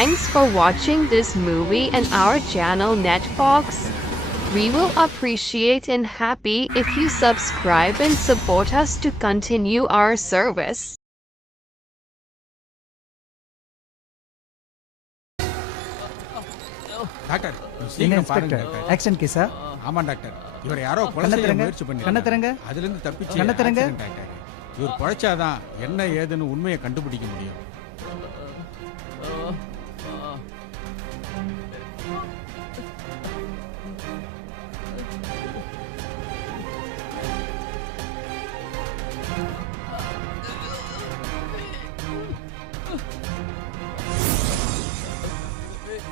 Thanks for watching this movie and our channel Netfox. We will appreciate and happy if you subscribe and support us to continue our service. Doctor என்ன சீக்கிரம் பாருங்க inspector doctor. Action கேஸா ஆமா doctor, இவர் யாரோ கொலை கண்ணை செய்ய திறங்க. முயற்சி கண்ணை பண்ணி திறங்க. அதுல இருந்து தப்பிச்சு கண்ணை திறங்க. accident doctor. இவர் பொழைச்சாதான் என்ன ஏதுன்னு உண்மையை கண்டுபிடிக்க முடியும்.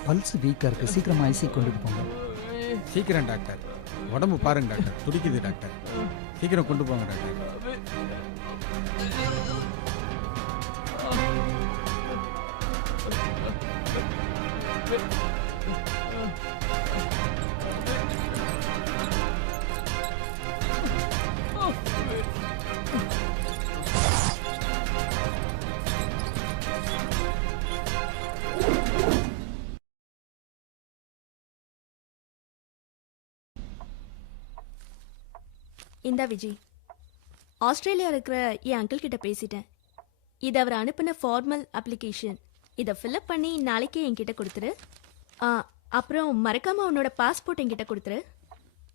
பல்ஸ் வீக்கா இருக்கு, சீக்கிரமா ஐசி கொண்டுட்டு போங்க. சீக்கிரம் டாக்டர், உடம்பு பாருங்க டாக்டர், துடிக்குது டாக்டர், சீக்கிரம் கொண்டு போங்க டாக்டர். இந்தா விஜி, ஆஸ்திரேலியா இருக்கிற என் அங்கிள் கிட்ட பேசிட்டேன். இது அவர் அனுப்பின ஃபார்மல் அப்ளிகேஷன். இதை ஃபில்அப் பண்ணி நாளைக்கே என்கிட்ட கொடுத்துரு. அப்புறம் மறக்காம உன்னோட பாஸ்போர்ட் என்கிட்ட கொடுத்துரு.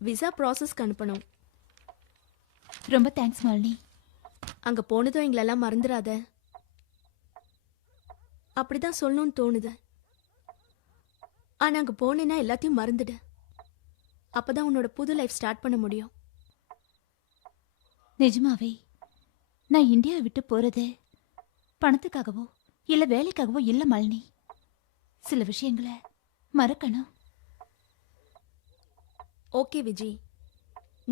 விசா ப்ராசஸ்க்கு அனுப்பணும். ரொம்ப தேங்க்ஸ் மாலினி. அங்க போனதும் எங்களெல்லாம் மறந்துடாத. அப்படிதான் சொல்லணும்னு தோணுது. ஆனா அங்க போனேன்னா எல்லாத்தையும் மறந்துடு. அப்பதான் உன்னோட புது லைஃப் ஸ்டார்ட் பண்ண முடியும். நிஜமாவே நான் இந்தியாவை விட்டு போறது பணத்துக்காகவோ இல்ல வேலைக்காகவோ இல்ல மாலினி. சில விஷயங்களை மறக்கணும். ஓகே விஜி,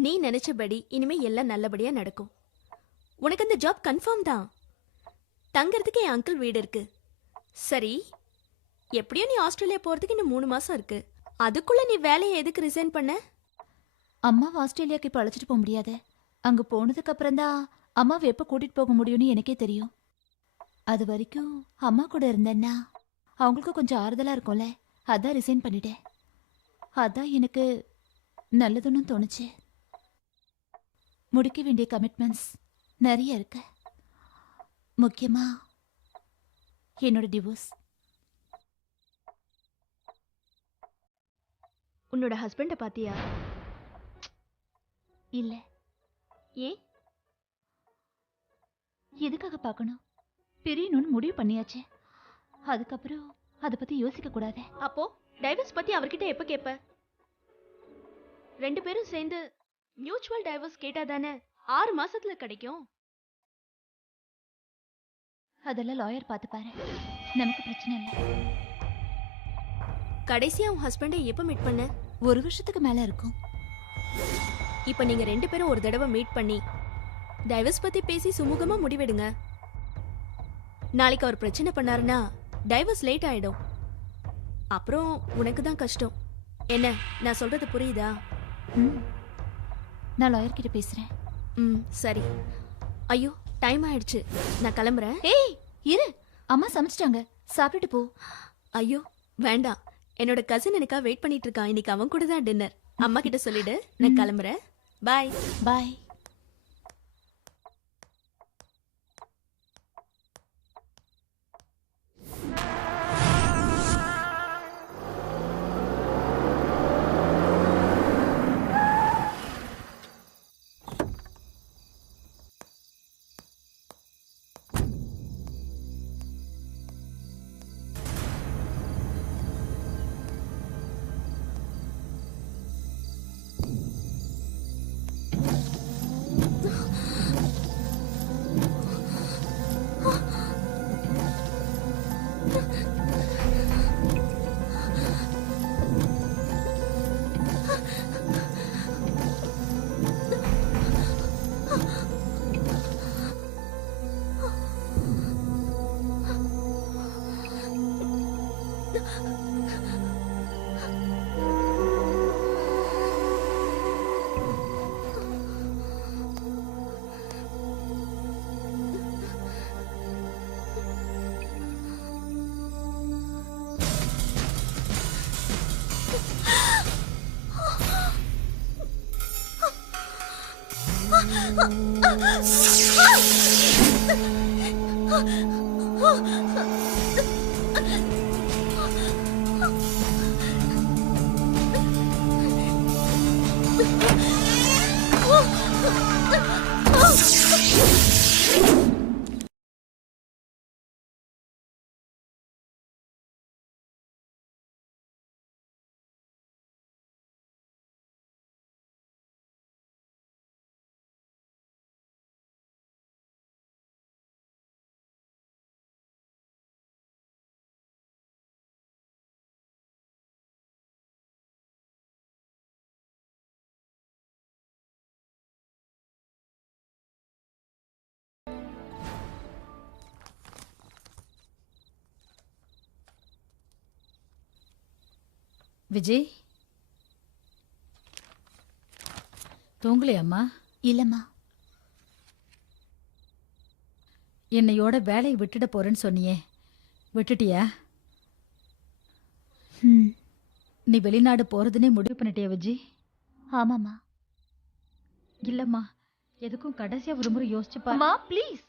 நீ நினைச்சபடி இனிமே எல்லாம் நல்லபடியா நடக்கும். உனக்கு அந்த ஜாப் கன்ஃபார்ம் தான். தங்கறதுக்கு என் அங்கிள் வீடு இருக்கு. சரி, எப்படியும் நீ ஆஸ்திரேலியா போறதுக்கு இன்னும் 3 மாசம் இருக்கு. அதுக்குள்ள நீ வேலையை எதுக்கு ரிசைன் பண்ண? அம்மாவை ஆஸ்திரேலியாவுக்கு இப்போ அழைச்சிட்டு போக முடியாது. அங்க போனதுக்கு அப்புறம் தான் அம்மாவை எப்போ கூட்டிட்டு போக முடியும்னு எனக்கே தெரியும். அது வரைக்கும் அம்மா கூட இருந்தேன்னா அவங்களுக்கு கொஞ்சம் ஆறுதலா இருக்கும்ல. அதான் ரிசைன் பண்ணிட்டேன். அதான் எனக்கு நல்லதுன்னு தோணுச்சு. முடிக்க வேண்டிய கமிட்மெண்ட்ஸ் நிறைய இருக்கு. முக்கியமா என்னோட டிவோர்ஸ். உன்னோட ஹஸ்பண்ட பாத்தியா? இல்ல. ஏன்? எதுக்காக பார்க்கணும்? பிரியணும்னு முடிவு பண்ணியாச்சு. அதுக்கப்புறம் அதை பத்தி யோசிக்க கூடாது. அப்போ டைவர்ஸ் பத்தி அவர்கிட்ட எப்ப கேப்ப? 2 பேரும் சேர்ந்து மியூச்சுவல் டைவர்ஸ் கேட்டாதானே 6 மாசத்துல கிடைக்கும். அதெல்லாம் லாயர் பார்த்துப்பாரு. நமக்கு பிரச்சனை இல்லை. கடைசியா உன் ஹஸ்பண்டை எப்ப மீட் பண்ண? 1 வருஷத்துக்கு மேல இருக்கும். இப்ப நீங்க 2 பேரும் ஒரு தடவை மீட் பண்ணி டைவர்ஸ் பத்தி பேசி சுமூகமா முடிவெடுங்க. நாளைக்கு அவர் பிரச்சனை பண்ணாருன்னா டைவர்ஸ் லேட் ஆயிடும். அப்புறம் உனக்கு தான் கஷ்டம். என்ன, நான் சொல்றது புரியுதா? நான் லாயர் கிட்ட பேசுறேன். சரி. ஐயோ, டைம் ஆயிடுச்சு, நான் கிளம்புறேன். ஏய் இரு, அம்மா சமைச்சிட்டாங்க, சாப்பிட்டுட்டு போ. ஐயோ வேண்டாம், என்னோட கசின் எனக்கா வெயிட் பண்ணிட்டு இருக்கான். இன்னைக்கு அவன் கூட தான் டின்னர். அம்மா கிட்ட சொல்லிடு, நான் கிளம்புறேன். பாய். பாய். விஜய் தூங்கலையம்மா? இல்லம்மா. என்னையோட வேலையை விட்டுட போறேன்னு சொன்னியே, விட்டுட்டியா? நீ வெளிநாடு போறதுனே முடிவு பண்ணிட்டியா விஜய்? ஆமாம்மா. இல்லம்மா, எதுக்கும் கடைசியா ஒரு முறை யோசிச்சு பாரு. அம்மா ப்ளீஸ்,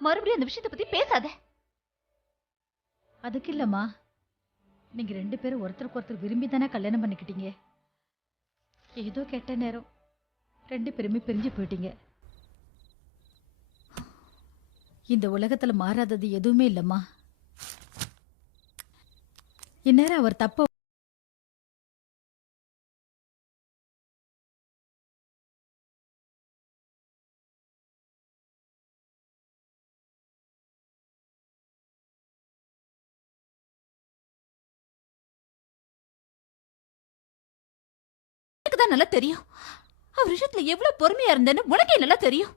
மறுபடியும் அந்த விஷயத்தை பத்தி பேசாத. அதுக்கு இல்லம்மா, நீங்க 2 பேரும் ஒருத்தருக்கு ஒருத்தர் விரும்பி தானே கல்யாணம் பண்ணிக்கிட்டீங்க. ஏதோ கெட்ட நேரம் 2 பேருமே பிரிஞ்சு போயிட்டீங்க. இந்த உலகத்துல மாறாதது எதுவுமே இல்லம்மா. இந்நேரம் அவர் தப்ப எனக்கு தான் நல்லா தெரியும். அவர் விஷயத்துல எவ்வளவு பொறுமையா இருந்தேன்னு உனக்கே நல்லா தெரியும்.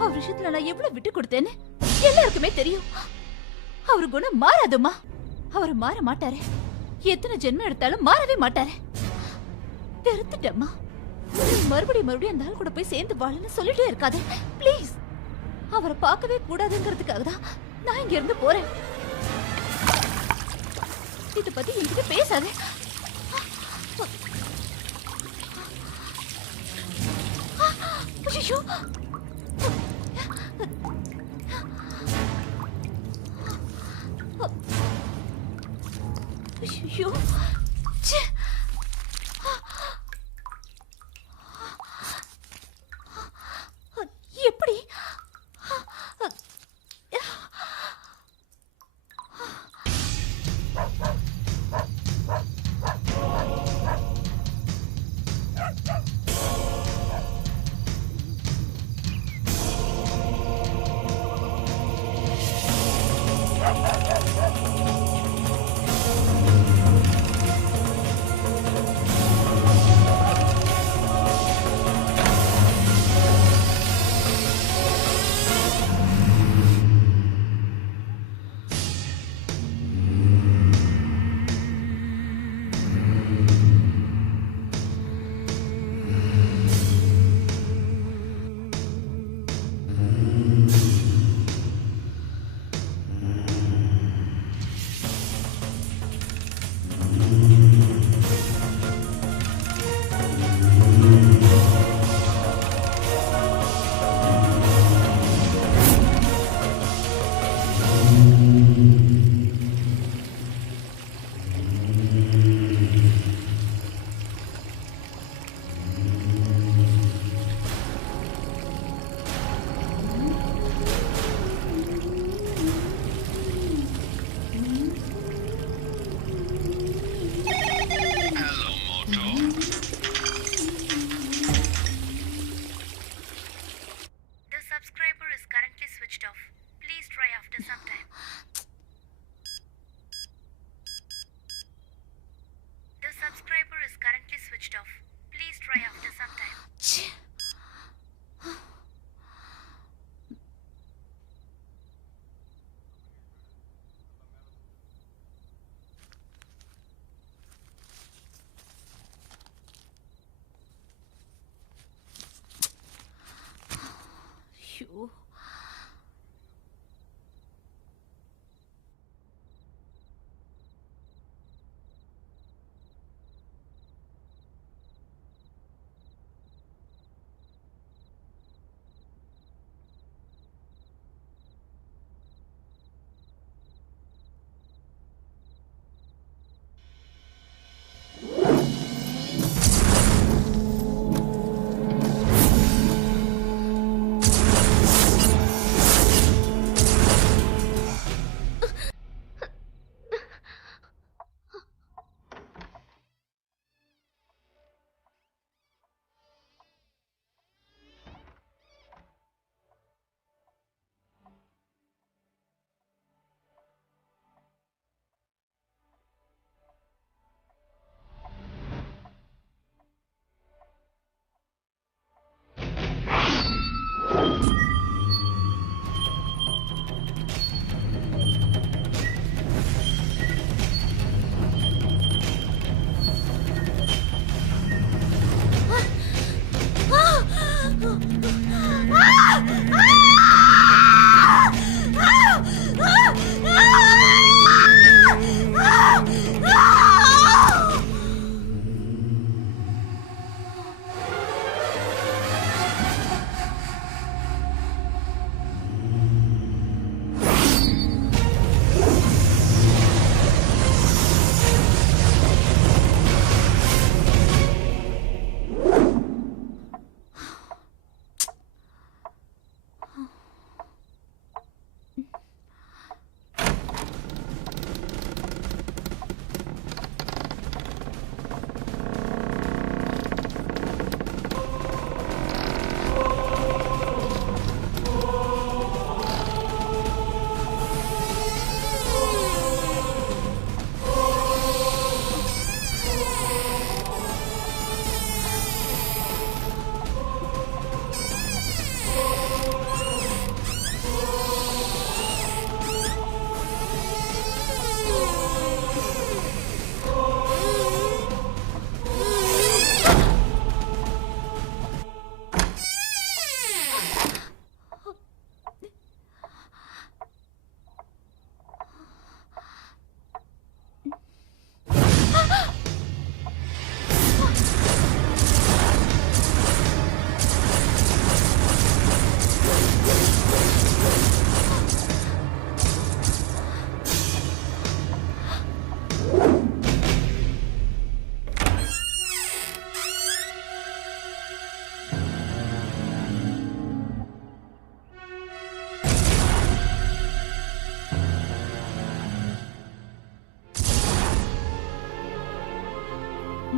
அவர் விஷயத்துல நான் எவ்வளவு விட்டு கொடுத்தேன்னு எல்லாருக்குமே தெரியும். அவர் குணம் மாறாதுமா. அவர் மாற மாட்டாரு. எத்தனை ஜென்மம் எடுத்தாலும் மாறவே மாட்டாரு. தெருத்துட்டம்மா. மறுபடியும் அந்த ஆள் கூட போய் சேர்ந்து வாழன்னு சொல்லிட்டே இருக்காது ப்ளீஸ். அவரை பார்க்கவே கூடாதுங்கிறதுக்காக தான் நான் இங்க இருந்து போறேன். இத பத்தி என்கிட்ட பேசாத. ஐயோ, ஐயோ, ச்சே. எப்படி?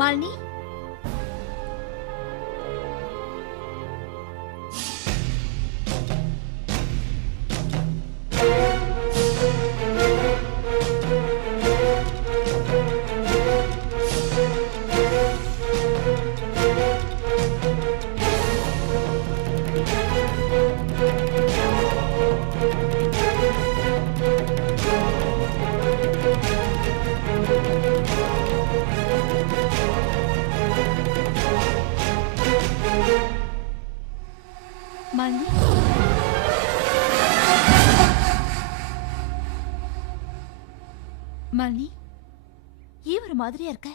மாலினி மாலினி மாலினி ஏன் ஒரு மாதிரியா இருக்க?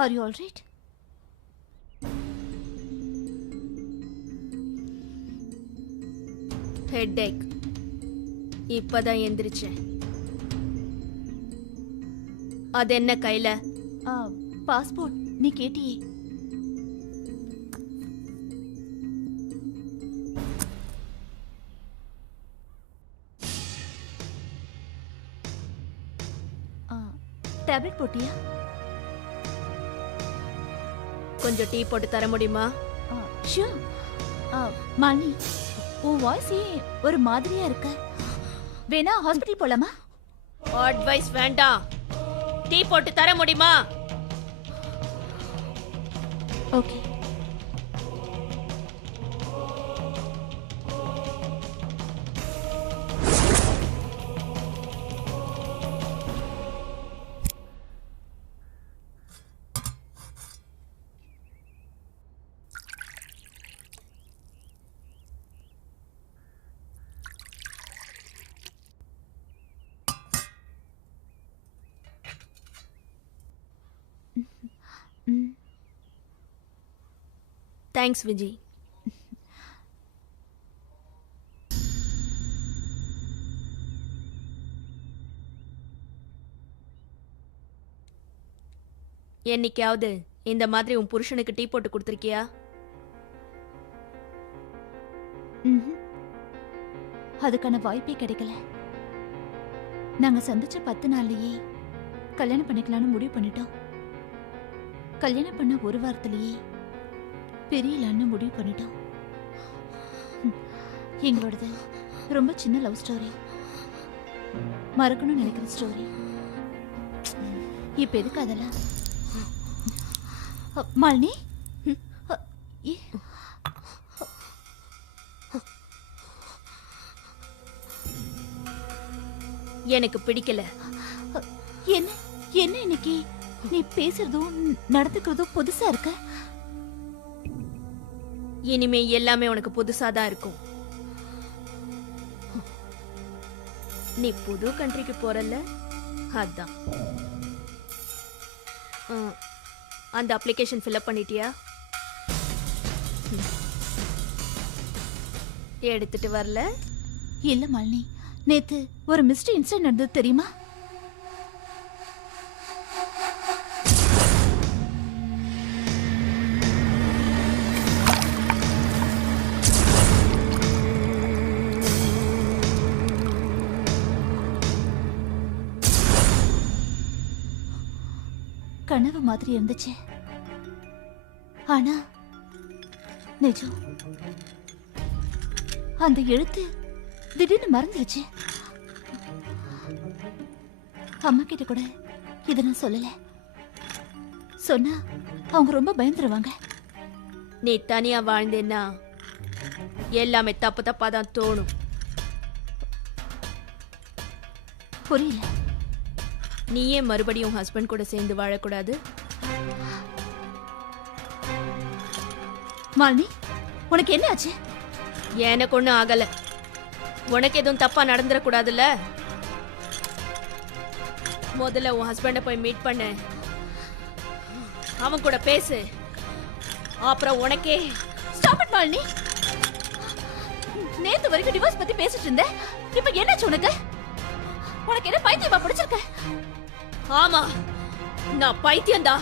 Are you alright? ஹெட்டேக். இப்பதான் எந்திரிச்சேன். அது என்ன கையில? பாஸ்போர்ட் நீ கேட்டியே. டேப்லெட் போட்டியா? கொஞ்சம் டீ போட்டு தர முடியுமா? ஷூர். மாலினி உன் வாய்ஸ் ஒரு மாதிரியா இருக்க. வேணா ஹாஸ்பிட்டல் போலாமா? அட்வைஸ் வேண்டாம். டீ போட்டு தர முடியுமா? ஓகே. தேங்க்ஸ் விஜி. என்னைக்காவது இந்த மாதிரி உன் புருஷனுக்கு டீ போட்டு கொடுத்திருக்கியா? அதுக்கான வாய்ப்பே கிடைக்கல. நாங்க சந்திச்ச 10 நாள்லயே கல்யாணம் பண்ணிக்கலாம்னு முடிவு பண்ணிட்டோம். கல்யாணம் பண்ண ஒரு வாரத்திலேயே பெரியலான்னு முடிவு பண்ணிட்டோம். எங்களோடது ரொம்ப சின்ன லவ் ஸ்டோரி. மறக்கணும்னு நினைக்கிற ஸ்டோரி. இப்ப எதுக்கு அதெல்லாம்? மாலினி எனக்கு பிடிக்கல. என்ன என்ன இன்னைக்கு நீ பேசுறதும் நடந்துக்கிறதும் புதுசா இருக்க. இனிமே எல்லாமே உனக்கு புதுசாதான் இருக்கும். நீ புது கண்ட்ரிக்கு போறல்ல, அதான். அந்த அப்ளிகேஷன் ஃபில்அப் பண்ணிட்டியா? எடுத்துட்டு வரல? இல்ல மாலினி, நேத்து ஒரு மிஸ்டர் இன்சிடென்ட் நடந்தது தெரியுமா? கனவு மாதிரி இருந்துச்சு, ஆனா நிஜம். அந்த எழுத்து திடீர்னு மறந்துருச்சு. அம்மா கிட்ட கூட இதை நான் சொல்லல. சொன்னா அவங்க ரொம்ப பயந்துருவாங்க. நீ தனியா வாழ்ந்தேன்னா எல்லாமே தப்பு தப்பா தான் தோணும். புரியல. நீயே மறுபடியும் ஹஸ்பண்ட் கூட சேர்ந்து வாழக்கூடாது? மாலினி, உனக்கு என்ன ஆச்சு? எனக்கு ஒண்ணும் ஆகல. உனக்கு எதுவும் தப்பா நடந்துடக்கூடாதுல்ல? முதல்ல உன் ஹஸ்பண்ட போய் மீட் பண்ண, அவன் கூட பேசு. அப்புறம் உனக்கே. Stop it Malini. நேத்து வரைக்கும் டிவோர்ஸ் பத்தி பேசிட்டு இருந்த, இப்ப என்னாச்சு உனக்கு? உனக்கு என்ன பைத்தியமா பிடிச்சிருக்க? ஆமா, நான் பைத்தியம்தா.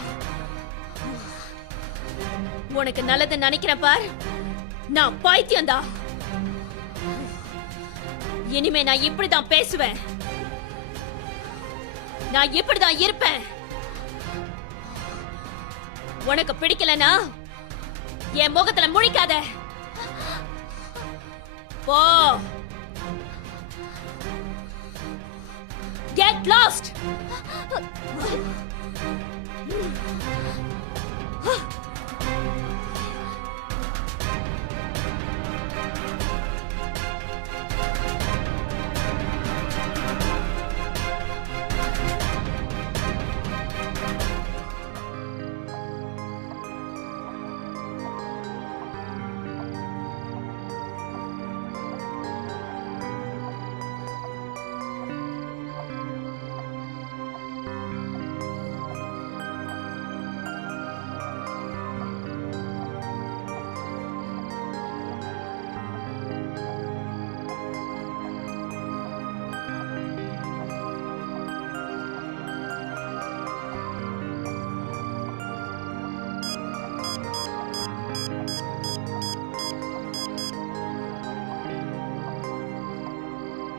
உனக்கு நல்லது நினைக்கிறேன் பார், நான் பைத்தியம்தா. இனிமே நான் இப்படிதான் பேசுவேன், நான் இப்படிதான் இருப்பேன். உனக்கு பிடிக்கலனா என் முகத்துல முழிக்காத. போ. Get lost.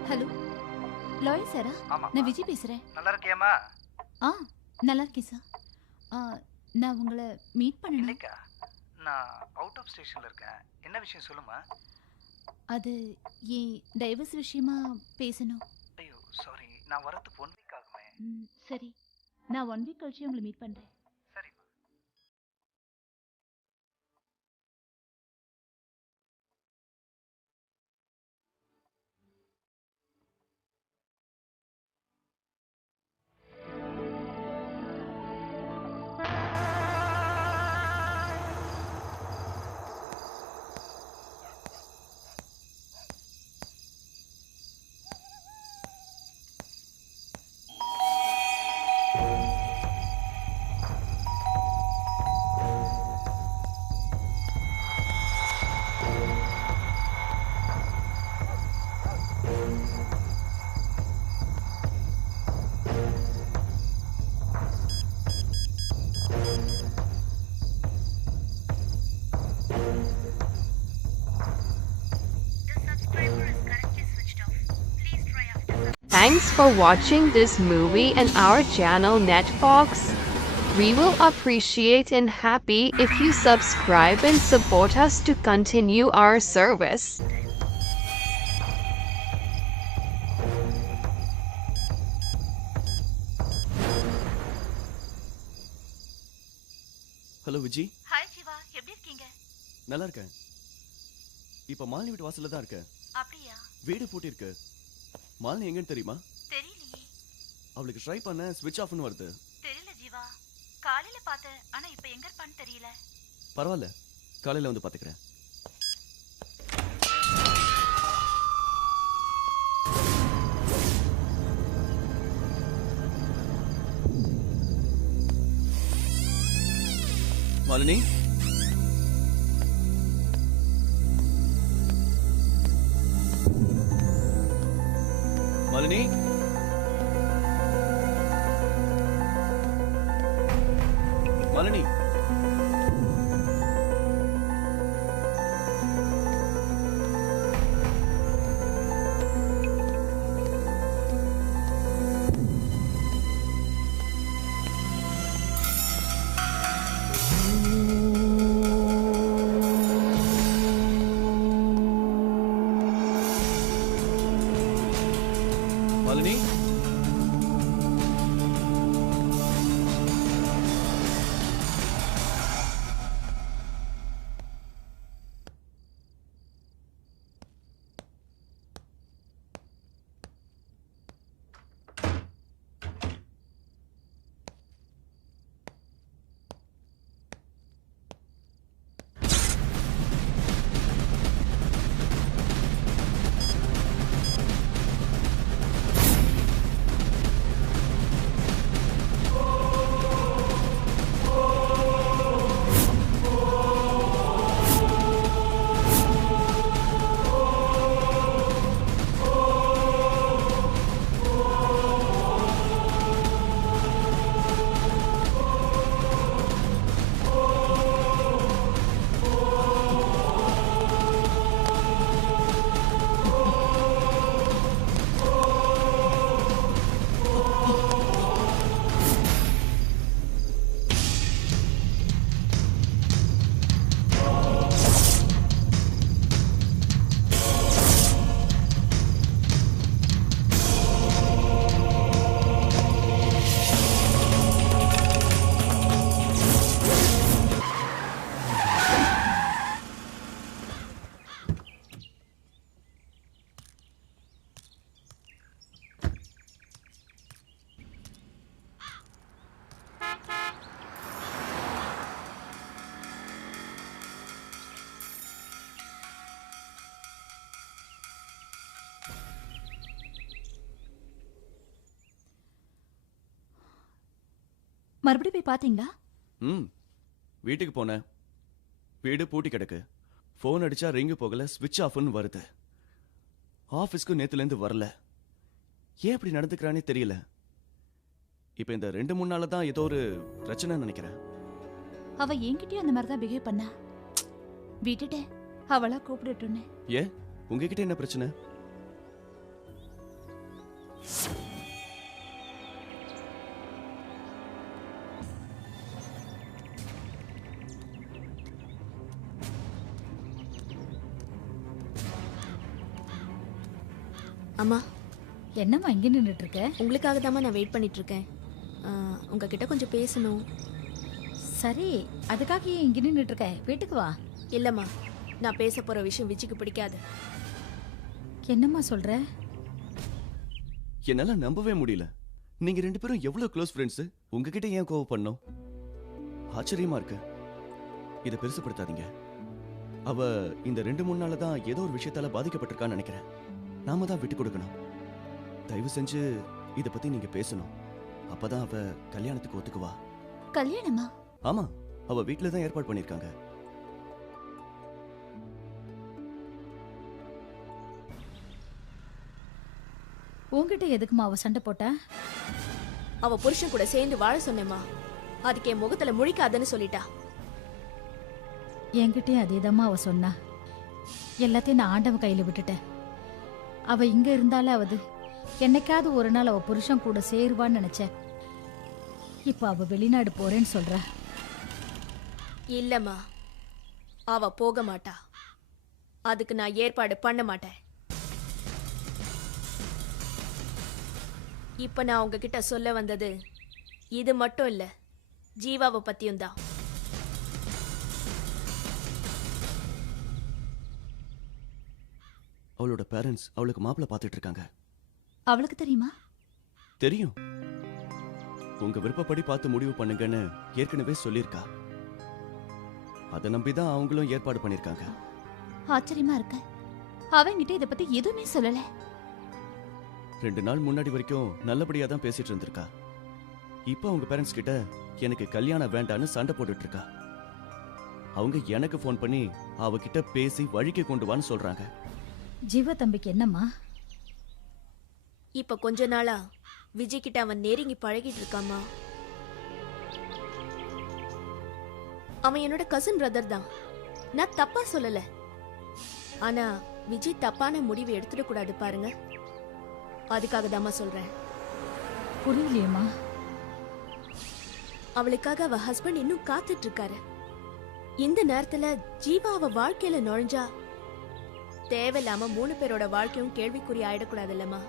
ஹலோ, லாயர் சாரா? ஆமா. நான் விஜய் பேசுறேன். நல்லா இருக்கியாமா? ஆ, நல்லா இருக்கேன் சார். நான் உங்களை மீட் பண்ணணும். இன்னைக்கா? நான் அவுட் ஆஃப் ஸ்டேஷன்ல இருக்கேன். என்ன விஷயம் சொல்லுமா? அது ஏன் டைவர்ஸ் விஷயமா பேசணும். ஐயோ சாரி, நான் வரதுக்கு 1 வீக் ஆகுமே. சரி, நான் 1 வீக் கழிச்சு உங்களை மீட் பண்றேன். சரிம்மா. Thanks for watching this movie and our channel Netfox. We will appreciate and happy if you subscribe and support us to continue our service. Hello Viji. Hi Shiva, எப்படி இருக்கீங்க? நல்லா இருக்கேன். இப்ப மாலினி வீட்டு வாசல்ல தான் இருக்கேன். அப்படியா? வீடு பூட்டி இருக்கு. மாலினி எங்கன்னு தெரியுமா? தெரியலையே. அவளுக்கு ட்ரை பண்ண ஸ்விட்ச் ஆஃப்னு வருது. தெரியல ஜீவா. காலையில பார்த்தேன், ஆனா இப்ப எங்க இருப்பான்னு தெரியல. பரவாயில்ல, காலையில வந்து பாத்துக்கிறேன். மாலினி, மாலினி, மாலினி. மாலினி, மறுபடியும் போய் பாத்தீங்களா? ம் வீட்டுக்கு போனேன். வீடு பூட்டி கிடக்கு. ஃபோன் அடிச்சா ரிங்கு போகல, ஸ்விட்ச் ஆஃப்னு வருது. ஆஃபீஸ்க்கு நேத்துலேருந்து வரல. ஏன் இப்படி நடந்துக்கிறானே தெரியல. இப்போ இந்த 2-3 நாளா தான் ஏதோ ஒரு பிரச்சனை நினைக்கிறேன். அவ என்கிட்டயும் அந்த மாதிரி தான் பிஹேவ் பண்ணா. விட்டுட்டேன், அவளா கூப்பிட்டுட்டுன்னு. ஏன் உங்ககிட்ட என்ன பிரச்சனை? அம்மா, என்னம்மா இங்கே நின்றுட்டு இருக்க? உங்களுக்காக தாம்மா நான் வெயிட் பண்ணிட்டு இருக்கேன். உங்ககிட்ட கொஞ்சம் பேசணும். சரி, அதுக்காக ஏன் இங்கே நின்றுட்டு இருக்க? வீட்டுக்கு வா. இல்லைம்மா, நான் பேச போகிற விஷயம் விஜிக்கு பிடிக்காது. என்னம்மா சொல்ற? என்னால நம்பவே முடியல. நீங்க 2 பேரும் எவ்வளவு க்ளோஸ் ஃப்ரெண்ட்ஸ். உங்ககிட்ட ஏன் கோவம் பண்ணோம்? ஆச்சரியமா இருக்கு. இதை பெருசுப்படுத்தாதீங்க. அவ இந்த 2-3 நாளா தான் ஏதோ ஒரு விஷயத்தால பாதிக்கப்பட்டிருக்கான்னு நினைக்கிறேன். நாம தான் விட்டு கொடுக்கணும். தயவு செஞ்சு இதை பத்தி நீங்க பேசணும். அப்பதான் அவ கல்யாணத்துக்கு ஒத்துக்குவா. கல்யாணமா? ஆமா, அவ வீட்டுல தான் ஏற்பாடு பண்ணிருக்காங்க. உன்கிட்ட எதுக்குமா அவ சண்டை போட்டா? அவ புருஷன் கூட சேர்ந்து வாழ சொன்னேம்மா. அதுக்கு என் முகத்துல முழிக்காதன்னு சொல்லிட்டா. என்கிட்டயும் அதேதாம்மா அவ சொன்னா. எல்லாத்தையும் நான் ஆண்டவன் கையில விட்டுட்டேன். அவ இங்க இருந்தாலாவது என்னைக்காவது ஒரு நாள் அவ புருஷன் கூட சேருவான்னு நினைச்சேன். இப்ப அவ வெளிநாடு போறேன்னு சொல்றா. இல்லம்மா, அவ போக மாட்டா. அதுக்கு நான் ஏற்பாடு பண்ண மாட்டேன். இப்ப நான் உங்ககிட்ட சொல்ல வந்தது இது மட்டும் இல்ல, ஜீவாவை பத்தியும் தான். அவளோட பேரண்ட்ஸ் அவளுக்கு மாப்பிள்ளை பார்த்துட்டு இருக்காங்க. அவளுக்கு தெரியுமா? தெரியும். உங்க விருப்பப்படி பார்த்து முடிவு பண்ணுங்கன்னு ஏற்கனவே சொல்லியிருக்கா. அதை நம்பிதான் அவங்களும் ஏற்பாடு பண்ணிருக்காங்க. ஆச்சரியமா இருக்க. அவங்கிட்ட இத பத்தி எதுவுமே சொல்லல. 2 நாள் முன்னாடி வரைக்கும் நல்லபடியா தான் பேசிட்டு இருந்திருக்கா. இப்ப அவங்க பேரண்ட்ஸ் கிட்ட எனக்கு கல்யாணம் வேண்டான்னு சண்டை போட்டுட்டு இருக்கா. அவங்க எனக்கு ஃபோன் பண்ணி அவகிட்ட பேசி வழிக்கு கொண்டு வான்னு சொல்றாங்க. ஜீவா தம்பிக்கு என்னம்மா? இப்ப கொஞ்ச நாளா விஜய் கிட்ட அவன் நெருங்கி பழகிட்டு இருக்காமா. அவன் என்னோட கசின் பிரதர் தான். நான் தப்பா சொல்லல. ஆனா விஜய் தப்பான முடிவு எடுத்துட கூடாது பாருங்க. அதுக்காக தாம்மா சொல்றேன். புரியலையேம்மா. அவளுக்காக அவ ஹஸ்பண்ட் இன்னும் காத்துட்டு இருக்காரு. இந்த நேரத்துல ஜீவா அவ வாழ்க்கையில நுழைஞ்சா தேவையில்லாம 3 பேரோட வாழ்க்கையும் கேள்விக்குறி ஆயிடக்கூடாது இல்லம்மா.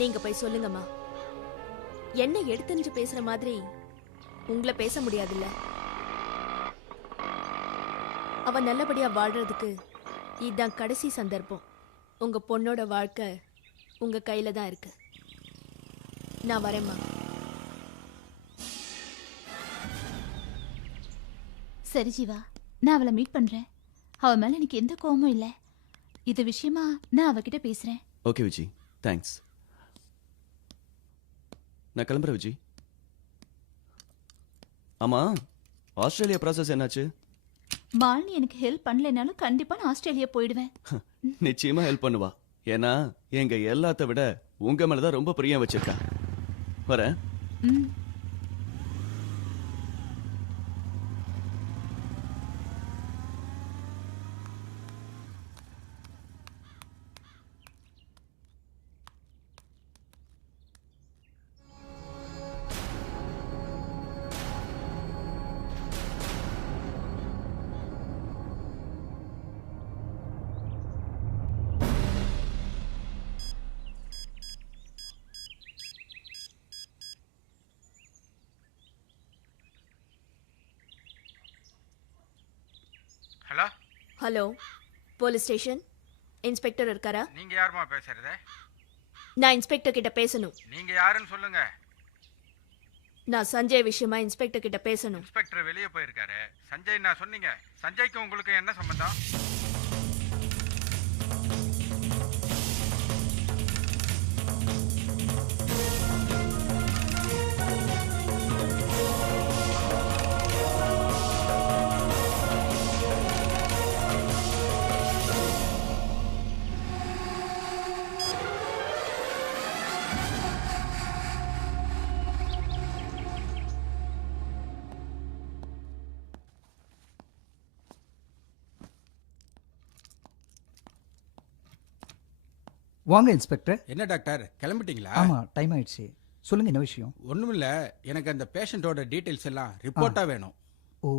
நீங்க போய் சொல்லுங்கம்மா. என்ன எடுத்தறிஞ்சு பேசுற மாதிரி உங்களை பேச முடியாதுல்ல. அவ நல்லபடியா வாழ்றதுக்கு இதுதான் கடைசி சந்தர்ப்பம். உங்க பொண்ணோட வாழ்க்கை உங்க கையில தான் இருக்கு. நான் வரேம்மா. சரி ஜீவா, நான் அவளை மீட் பண்றேன். அவ மேல எனக்கு எந்த கோவமும் இல்ல. இது விஷயமா நான் அவகிட்ட பேசுறேன். Okay Viji, thanks. நான் கிளம்புறேன் விஜி. ஆமா, ஆஸ்திரேலியா ப்ராசஸ் என்னாச்சு? மாலினி எனக்கு ஹெல்ப் பண்ணலைனாலும் கண்டிப்பா நான் ஆஸ்திரேலியா போயிடுவேன். நிச்சயமா ஹெல்ப் பண்ணுவா. ஏன்னா எங்க எல்லாத்த விட உங்க மேலதான் ரொம்ப பிரியம் வச்சிருக்கா. வரேன். ம். Hello hello, police station. Inspector இருக்காரா? நீங்க யாருமா பேசுறது? நான் இன்ஸ்பெக்டர் கிட்ட பேசணும். நீங்க யாருன்னு சொல்லுங்க. நான் சஞ்சய் விஷயமா இன்ஸ்பெக்டர் கிட்ட பேசணும். இன்ஸ்பெக்டர் வெளியே போயிருக்காரு. சஞ்சய் நான் சொன்னீங்க. சஞ்சய்க்கு உங்களுக்கு என்ன சம்பந்தம்? வாங்க இன்ஸ்பெக்டர். என்ன டாக்டர் கிளம்பிட்டீங்களா? ஆமா, டைம் ஆயிடுச்சு. சொல்லுங்க, என்ன விஷயம்? ஒண்ணுமில்ல, எனக்கு அந்த பேஷண்டோட டீடைல்ஸ் எல்லாம் ரிப்போர்ட்டா வேணும். ஓ,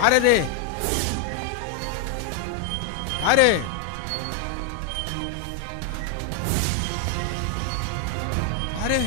யாரது? யாரு? யாரு?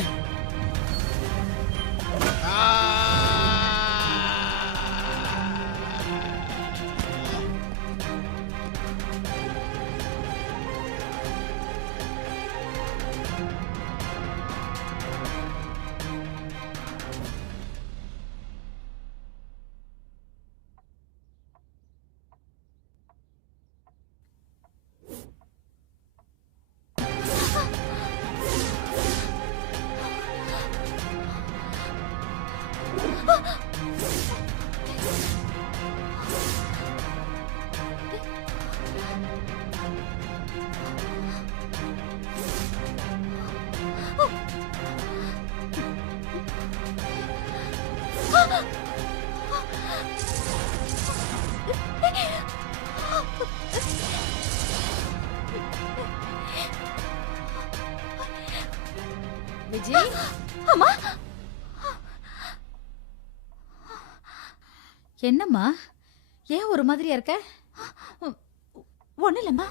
விஜய், அம்மா, என்னம்மா ஏன் ஒரு மாதிரியா இருக்க? ஒண்ணு இல்லம்மா.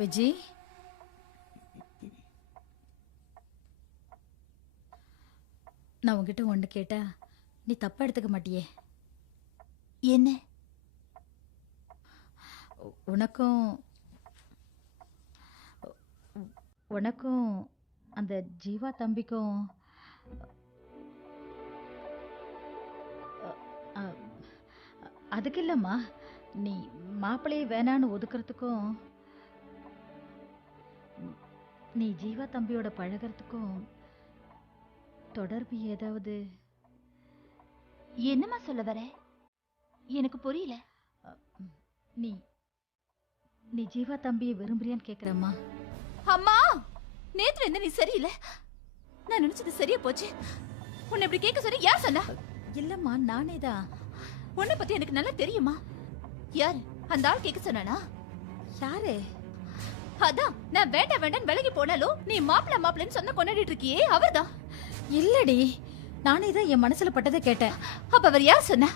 விஜய், நான் உன்கிட்ட ஒன்று கேட்டா நீ தப்பா எடுத்துக்க மாட்டியே? என்ன? உனக்கும் உனக்கும் அந்த ஜீவா தம்பிக்கும் அ- அதுக்கு இல்லைம்மா, நீ மாப்பிள்ளையை வேணான்னு ஒதுக்குறதுக்கும் நீ ஜீவா தம்பியோட பழகிறதுக்கும் தொடர்பு ஏதாவது? என்னம்மா சொல்ல வர? எனக்கு புரியல. நீ நீ ஜீவா தம்பியை விரும்புறியான்னு கேட்குறம்மா. அம்மா, நேத்துல இருந்து நீ சரியில்லை. நான் நினைச்சது சரியா போச்சு. உன்னை இப்படி கேட்க சொல்லி யார் சொன்னா? இல்லைம்மா, நானே தான். உன்னை பத்தி எனக்கு நல்லா தெரியுமா. யாரு அந்த ஆள் கேட்க சொன்னானா? யாரு? அதான் நான் வேண்டாம் வேண்டாம் விலகி போனாலும் நீ மாப்பிள்ள மாப்பிள்ளன்னு சொன்ன கொண்டாடிட்டு இருக்கியே, அவர்தான். இல்லடி, நானே தான் என் மனசுல பட்டதை கேட்டேன். அப்ப அவர் யார் சொன்னா?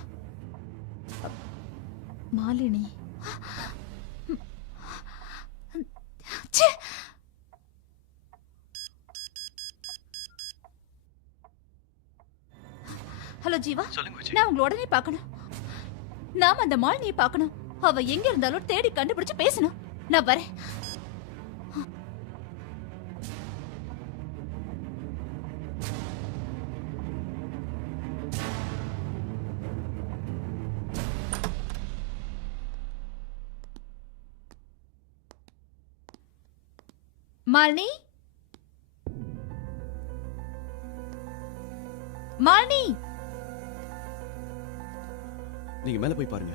மாலினி. ச்சே. ஹலோ ஜீவா, சொல்லுங்க விஜய். நான் உங்களை உடனே பார்க்கணும். நாம அந்த மாலினியை பார்க்கணும். அவ எங்க இருந்தாலும் தேடி கண்டுபிடிச்சு பேசணும். நான் வரேன். மாலினி, மாலினி. நீங்க மேல போய் பாருங்க.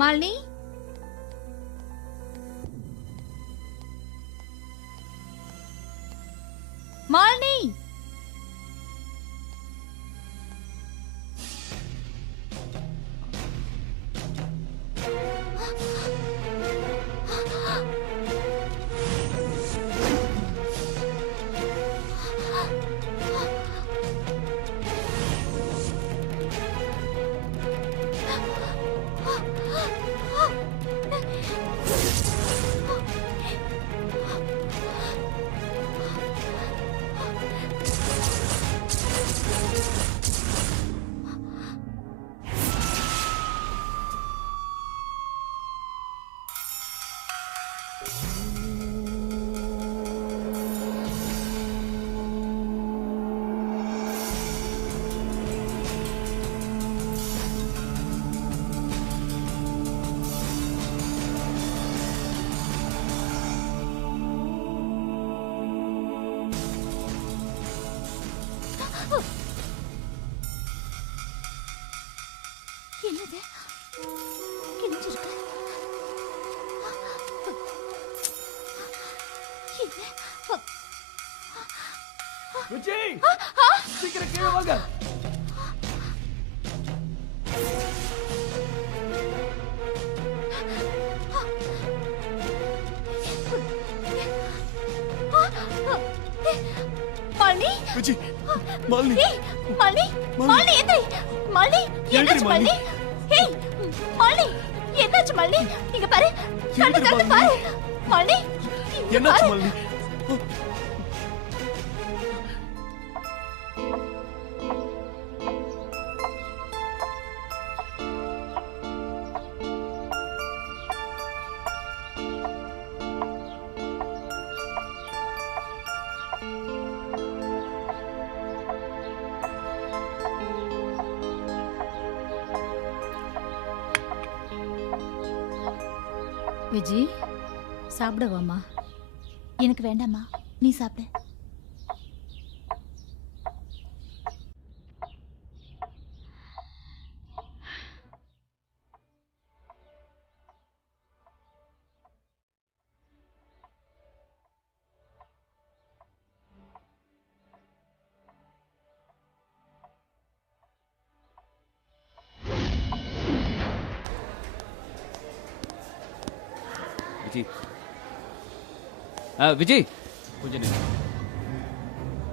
மாலினி, மாலினி. என்னது கிழிஞ்சிருக்கு? என்ன? விஜய் சீக்கிரம் கீழே வாங்க. மாலினி விஜய் மாலினி ஏய் மாலினி மாலினி எந்திரி மாலினி என்னாச்சு மாலினி ஏய் மாலினி என்னாச்சு மாலினி இங்க பாரு கண்ணு திறந்து பாரு மாலினி என்னாச்சு மாலினி? விஜி சாப்பிடவாமா? எனக்கு வேண்டாம்மா, நீ சாப்பிடு. விஜய் விஜய் கொஞ்சம் நில்லு.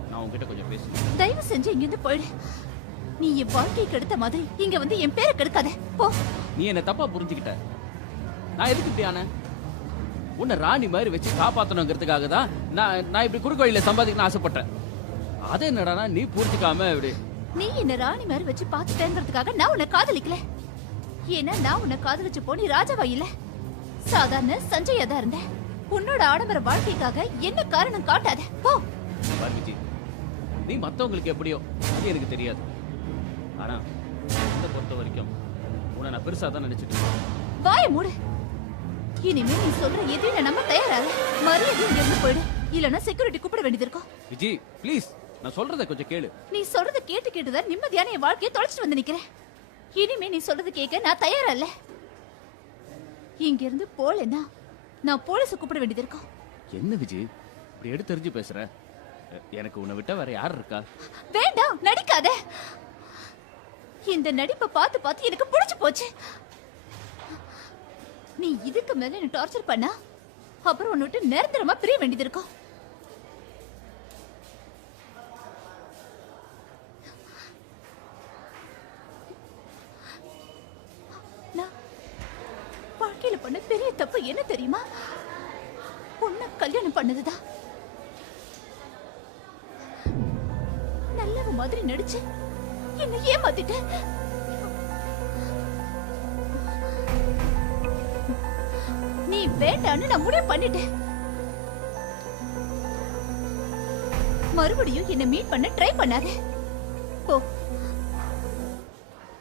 நான் உன்கிட்ட கொஞ்சம் பேசணும். தயவு செஞ்சு இங்கிருந்து போயிடு. நீ என் வாழ்க்கையை கெடுத்த மாதிரி இங்க வந்து என் பேரை கெடுக்காத போ. நீ என்ன தப்பா புரிஞ்சுக்கிட்ட. நான் எதுக்கு இப்படி ஆனேன்? உன்னை ராணி மாதிரி வச்சு காப்பாத்தணுங்கிறதுக்காக தான் நான் இப்படி குறுக்கு வழியில சம்பாதிக்கணும்னு ஆசைப்பட்டேன். அதை என்னடானா நீ புரிஞ்சுக்காம இப்படி. நீ என்ன ராணி மாதிரி வச்சு பார்த்துட்டேங்கிறதுக்காக நான் உன்னை காதலிக்கல. ஏன்னா நான் உன்னை காதலிச்சு போனி ராஜாவா இல்ல, சாதாரண சஞ்சயா தான் இருந்தேன். உன்னோட ஆடம்பர வாழ்க்கைக்காக என்ன காரணம் காட்டாத போ. பாரு விஜி, நீ மத்தவங்களுக்கு எப்படியோ அது எனக்கு தெரியாது. ஆனா என்னை பொறுத்த வரைக்கும் உன்னை நான் பெருசா தான் நினைச்சிட்டு இருக்கேன். வாய மூடு. இனிமே நீ சொல்ற எதையும் நான் நம்ப தயாராக. மரியாதை இங்க இருந்து போயிடு, இல்லன்னா செக்யூரிட்டி கூப்பிட வேண்டியது இருக்கும். விஜி ப்ளீஸ், நான் சொல்றத கொஞ்சம் கேளு. நீ சொல்றத கேட்டு கேட்டுதான் நிம்மதியான என் வாழ்க்கையை தொலைச்சிட்டு வந்து நிக்கிறேன். இனிமே நீ சொல்றது கேட்க நான் தயாரா இல்ல. இங்க இருந்து போலன்னா நான் போலீஸ கூப்பிட வேண்டியது இருக்கும். என்ன விஜய் இப்படி எடுத்தறிஞ்சு பேசுற? எனக்கு உன்னை விட்டா வேற யார் இருக்கா? வேண்டாம், நடிக்காத. இந்த நடிப்பை பார்த்து பார்த்து எனக்கு பிடிச்சு போச்சு. நீ இதுக்கு மேல என்ன டார்ச்சர் பண்ணா அப்புறம் உன்னை விட்டு நிரந்தரமா பிரிய வேண்டியது இருக்கும். நான் வாழ்க்கையில பண்ண பெரிய தப்பு என்ன தெரியுமா? உன்னை கல்யாணம் பண்ணதுதான். நல்லவ மாதிரி நடிச்சு என்ன ஏமாத்திட்ட. நீ வேண்டான்னு நான் முடிவு பண்ணிட்டேன். மறுபடியும் என்ன மீட் பண்ண ட்ரை பண்ணாத. போ,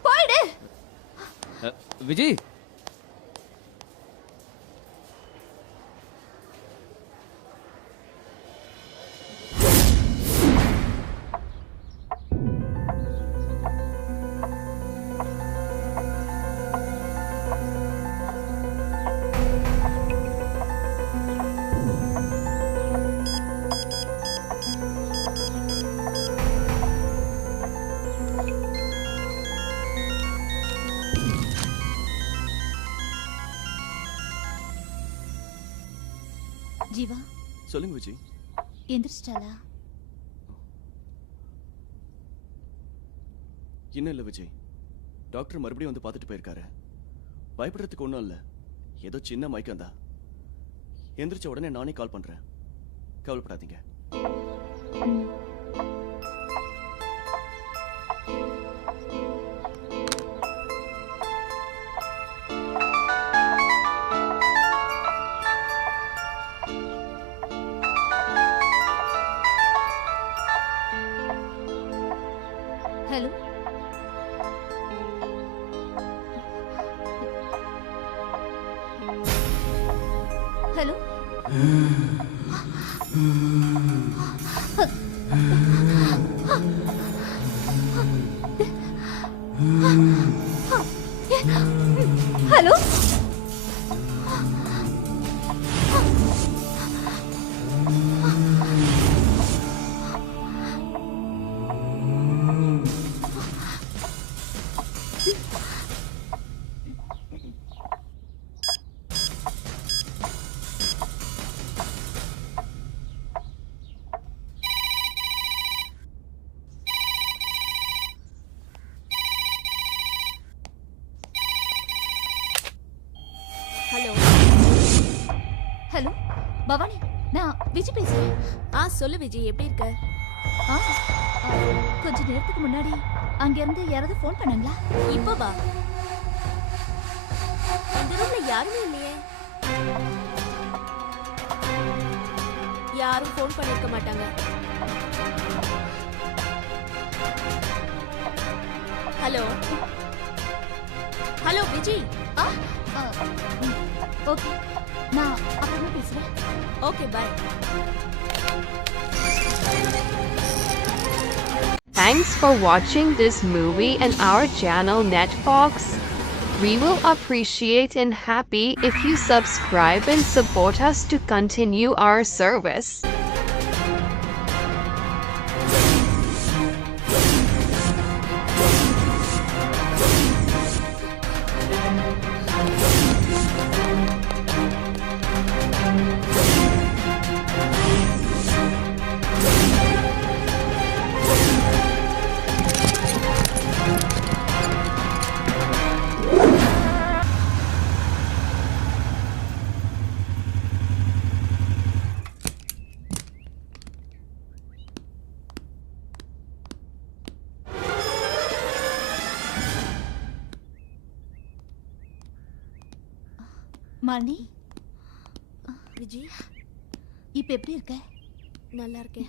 போயிடு. விஜய் ஜீவா, சொல்லுங்க விஜய். எந்திரிச்சிட்டாளா? இன்னும் இல்லை விஜய், டாக்டர் மறுபடியும் வந்து பார்த்துட்டு போயிருக்காரு. பயப்படுறதுக்கு ஒன்றும் இல்லை, ஏதோ சின்ன மயக்கம் தான். எந்திரிச்ச உடனே நானே கால் பண்றேன், கவலைப்படாதீங்க. Hello hello hello hello Bhavani, நான் விஜய் பேசுறேன். சொல்லு விஜய், எப்படி இருக்க? ஆ, கொஞ்ச நேரத்துக்கு முன்னாடி அங்க இருந்து யாராவது ஃபோன் பண்ணாங்களா? இப்ப வா. இந்த ரூம்ல யாருமே இல்லையே. யாரும் ஃபோன் பண்ணிருக்க மாட்டாங்க. Hello hello Vijay. ஓகே, நான் அப்புறமா பேசுறேன். Okay, bye. Thanks for watching this movie and our channel Netfox. We will appreciate and happy if you subscribe and support us to continue our service. Malini, Vijay, இப்ப எப்படி இருக்க? நல்லா இருக்கேன்.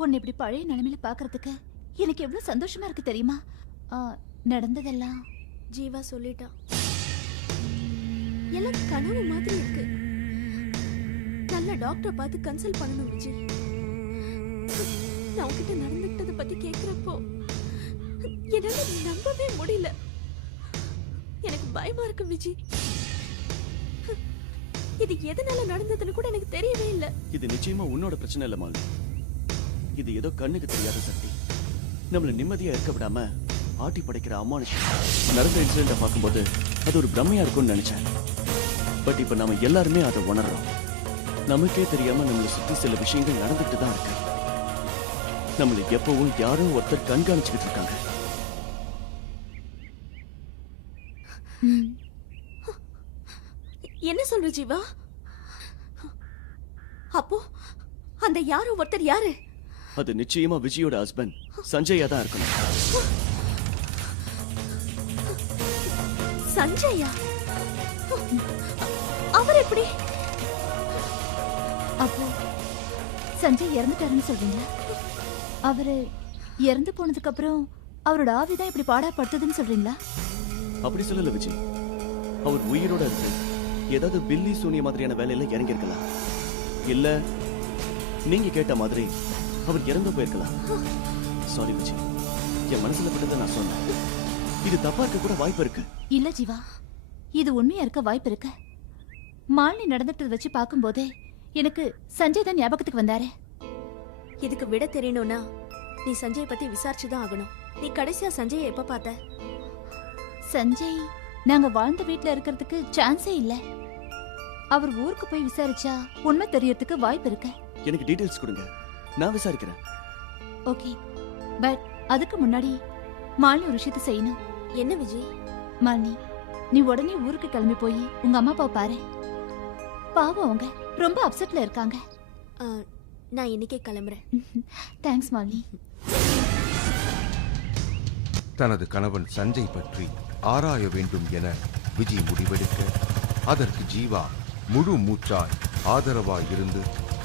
உன்னை இப்படி பழைய நிலைமையில பாக்குறதுக்கு எனக்கு எவ்வளவு சந்தோஷமா இருக்கு தெரியுமா? நடந்ததெல்லாம் ஜீவா சொல்லிட்டான். எல்லாம் கனவு மாதிரி இருக்கு. நல்ல டாக்டரை பார்த்து கன்சல்ட் பண்ணணும் விஜய். நான் உன்கிட்ட நடந்துக்கிட்டதை பத்தி கேக்குறப்போ என்னால நம்பவே முடியல. எனக்கு பயமா இருக்கு விஜய். இது எதனால நடந்ததுன்னு கூட எனக்கு தெரியவே இல்ல. இது நிச்சயமா உன்னோட பிரச்சனை இல்ல மாலு. இது ஏதோ கண்ணுக்கு தெரியாத சக்தி நம்மள நிம்மதியா இருக்க விடாம ஆட்டி படைக்கிற அமானுஷம். நடந்த இன்சிடென்ட்டை பார்க்கும்போது அது ஒரு பிரம்மையா இருக்கும்னு நினைச்சேன். பட் இப்ப நாம எல்லாருமே அதை உணர்றோம். நமக்கே தெரியாம நம்மளை சுத்தி சில விஷயங்கள் நடந்துட்டு தான் இருக்கு. நம்மள எப்பவும் யாரும் ஒருத்தர் கண்காணிச்சுக்கிட்டு இருக்காங்க. என்ன சொல்ற ஜீவா? அப்போ அந்த யாரோ ஒருத்தர் யாரு? அது நிச்சயமா விஜயோட ஹஸ்பண்ட் சஞ்சயா தான் இருக்கணும். சஞ்சயா? அவர் எப்படி? அப்போ சஞ்சய் இறந்துட்டாருன்னு சொல்றீங்களா? அவரு இறந்து போனதுக்கு அப்புறம் அவரோட ஆவிதான் இப்படி பாடாப்படுத்துதுன்னு சொல்றீங்களா? அப்படி சொல்லல விஜய். அவர் உயிரோட இருக்கு ஏதாவது பில்லி சூனிய மாதிரியான வேலையில இறங்கி இருக்கலாம். இல்ல நீங்க கேட்ட மாதிரி அவர் இறந்து போயிருக்கலாம். சாரி விஜய், என் மனசுல பட்டதை நான் சொன்னேன். இது தப்பா இருக்க கூட வாய்ப்பு இருக்கு. இல்ல ஜீவா, இது உண்மையா இருக்க வாய்ப்பு இருக்கு. மாலினி நடந்துட்டு வச்சு பார்க்கும்போதே எனக்கு சஞ்சய் தான் ஞாபகத்துக்கு வந்தாரு. இதுக்கு விட தெரியணும்னா நீ சஞ்சயை பத்தி விசாரிச்சுதான் ஆகணும். நீ கடைசியா சஞ்சயை எப்ப பார்த்த? சஞ்சய் நாங்க வாழ்ந்த வீட்ல இருக்கிறதுக்கு சான்ஸே இல்ல. அவர் ஊருக்கு போய் விசாரிச்சா உண்மை தெரியறதுக்கு வாய்ப்பு இருக்கு. எனக்கு டீடைல்ஸ் கொடுங்க, நான் விசாரிக்கிறேன். ஓகே, பட் அதுக்கு முன்னாடி மாலினி ஒரு விஷயத்தை செய்யணும். என்ன விஜய்? மாலினி, நீ உடனே ஊருக்கு கிளம்பி போய் உங்க அம்மா அப்பாவை பாரு. பாவம், அவங்க ரொம்ப அப்செட்ல இருக்காங்க. நான் இன்னைக்கே கிளம்புறேன். தேங்க்ஸ் மாலினி. தனது கணவன் சஞ்சய் பற்றி ஆராய வேண்டும் என விஜய் முடிவெடுக்க, அதற்கு ஜீவா முழு மூச்சாய் ஆதரவாய் இருந்து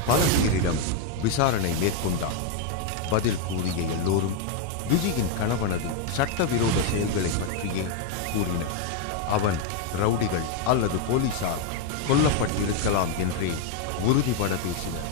பல பேரிடம் விசாரணை மேற்கொண்டார். பதில் கூறிய எல்லோரும் விஜயின் கணவனது சட்டவிரோத செயல்களை பற்றியே கூறினர். அவன் ரவுடிகள் அல்லது போலீசார் கொல்லப்பட்டிருக்கலாம் என்றே உறுதிபட பேசினர்.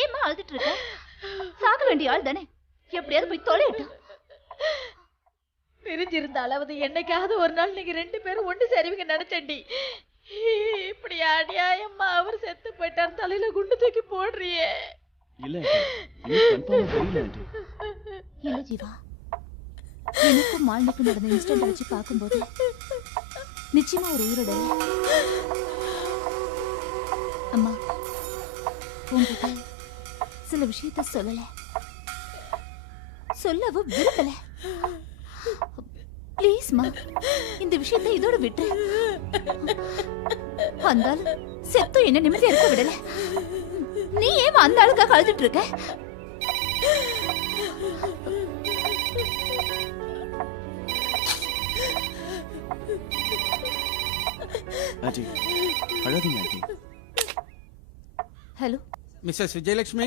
ஏமா அழுதுட்டு இருக்க? சாக வேண்டிய ஆள் தானே, எப்படியாவது போய் தொலையட்டும். பிரிஞ்சிருந்தாலாவது என்னைக்காவது ஒரு நாள் நீங்க 2 பேரும் ஒண்ணு சேருவீங்க நினைச்சேன்டி. இப்படி அநியாயமா அவர் செத்து போயிட்டார், தலையில குண்டு தூக்கி போடுறியே. இல்ல கன்ஃபார்மா தெரியல. இல்ல ஜீவா, எனக்கும் மாலினிக்கும் நடந்த இன்சிடென்ட் வச்சு பார்க்கும்போது நிச்சயமா ஒரு உயிரோட அம்மா உங்ககிட்ட சில விஷயத்த சொல்லவும் விரும்பல. ப்ளீஸ்மா, இந்த விஷயத்தை இதோட விட்டு. அந்த ஆளு செத்தும் என்ன நிம்மதியா இருக்க விடல. நீ ஏன் அந்த ஆளுக்காக அழுதுட்டு இருக்க? ஆண்டி அழாதீங்க ஆண்டி. ஹலோ மிஸ்ஸஸ் விஜயலட்சுமி,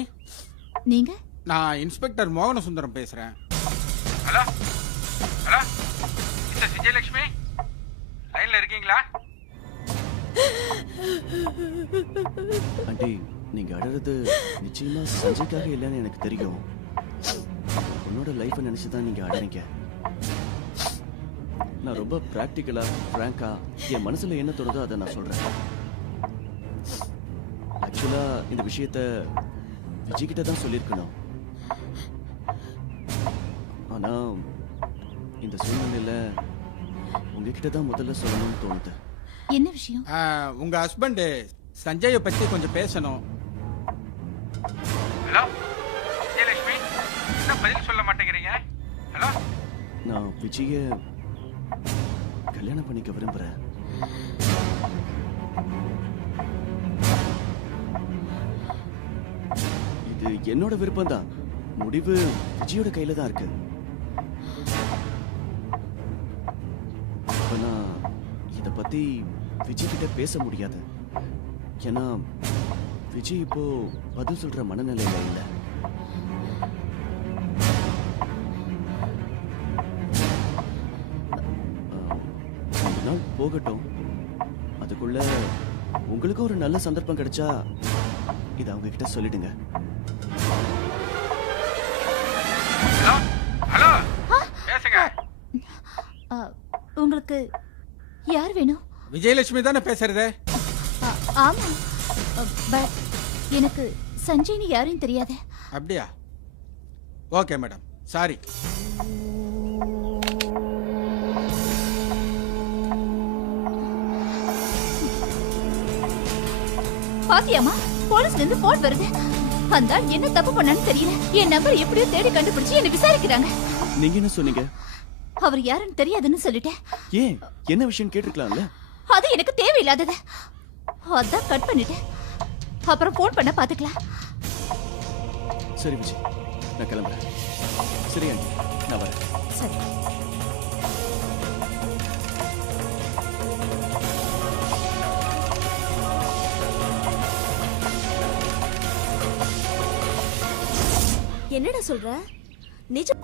நீங்க? நான் இன்ஸ்பெக்டர் மோகன சுந்தரம் பேசுறேன். ஹலோ ஹலோ மிஸ்ஸஸ் விஜயலட்சுமி, லைன்ல இருக்கீங்களா? ஆண்டி நீங்க அழறது நிச்சயமா சஞ்சய்க்காக இல்லைன்னு எனக்கு தெரியும். உன்னோட லைஃபை நினைச்சுதான் நீங்க அழறீங்க. நான் ரொம்ப பிராக்டிக்கலா பிராங்கா என் மனசுல என்ன தோணுதோ அதை நான் சொல்றேன். ஆக்சுவலா இந்த விஷயத்த விஜய் கிட்ட தான் சொல்லியிருக்கணும். ஆனா இந்த சூழ்நிலையில உங்ககிட்ட தான் முதல்ல சொல்லணும்னு தோணுது. என்ன விஷயம்? உங்க ஹஸ்பண்ட் சஞ்சயை பத்தி கொஞ்சம் பேசணும். ஹலோ விஜயலட்சுமி, என்ன பதில் சொல்ல மாட்டேங்கிறீங்க? ஹலோ, நான் விஜய கல்யாணம் பண்ணிக்க விரும்புறேன். இது என்னோட விருப்பம் தான். முடிவு விஜயோட கையில தான் இருக்கு. நான் இத பத்தி விஜய் கிட்ட பேச முடியாது. ஏன்னா விஜய் இப்போ பதில் சொல்ற மனநிலையில இல்ல. கொஞ்ச நாள் போகட்டும். அதுக்குள்ள உங்களுக்கு ஒரு நல்ல சந்தர்ப்பம் கிடைச்சா இத அவங்க கிட்ட சொல்லிடுங்க. ஹலோ பேசுங்க. உங்களுக்கு யார் வேணும்? விஜயலட்சுமி தானே பேசுறது? ஆமா, பட் எனக்கு சஞ்சய்னு யாரும் தெரியாது. அப்படியா? Okay madam, sorry. பாத்தியாமா, போலீஸ்ல இருந்து போன் வருது. அந்த என்ன தப்பு பண்ணான்னு தெரியல. என் நம்பர் எப்படியோ தேடி கண்டுபிடிச்சு என்ன விசாரிக்கிறாங்க. நீங்க என்ன சொன்னீங்க? அவர் யாருன்னு தெரியாதுன்னு சொல்லிட்டேன். ஏன், என்ன விஷயம் கேட்டிருக்கலாம்ல? அது எனக்கு தேவையில்லாதது. அதான் கட் பண்ணிட்டேன். அப்புறம் போன் பண்ண பாத்துக்கலாம். சரி விஜய், நான் கிளம்புறேன். சரி ஆண்டி, நான் வரேன். சரி. என்னடா சொல்ற? நிஜம்?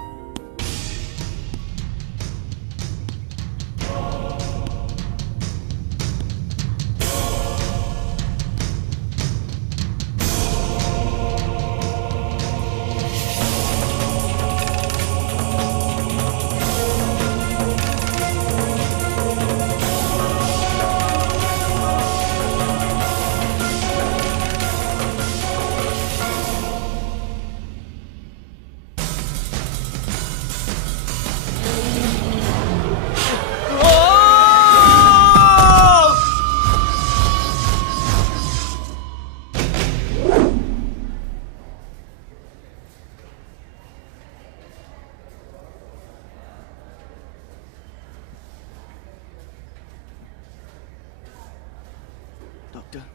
டாக்டர்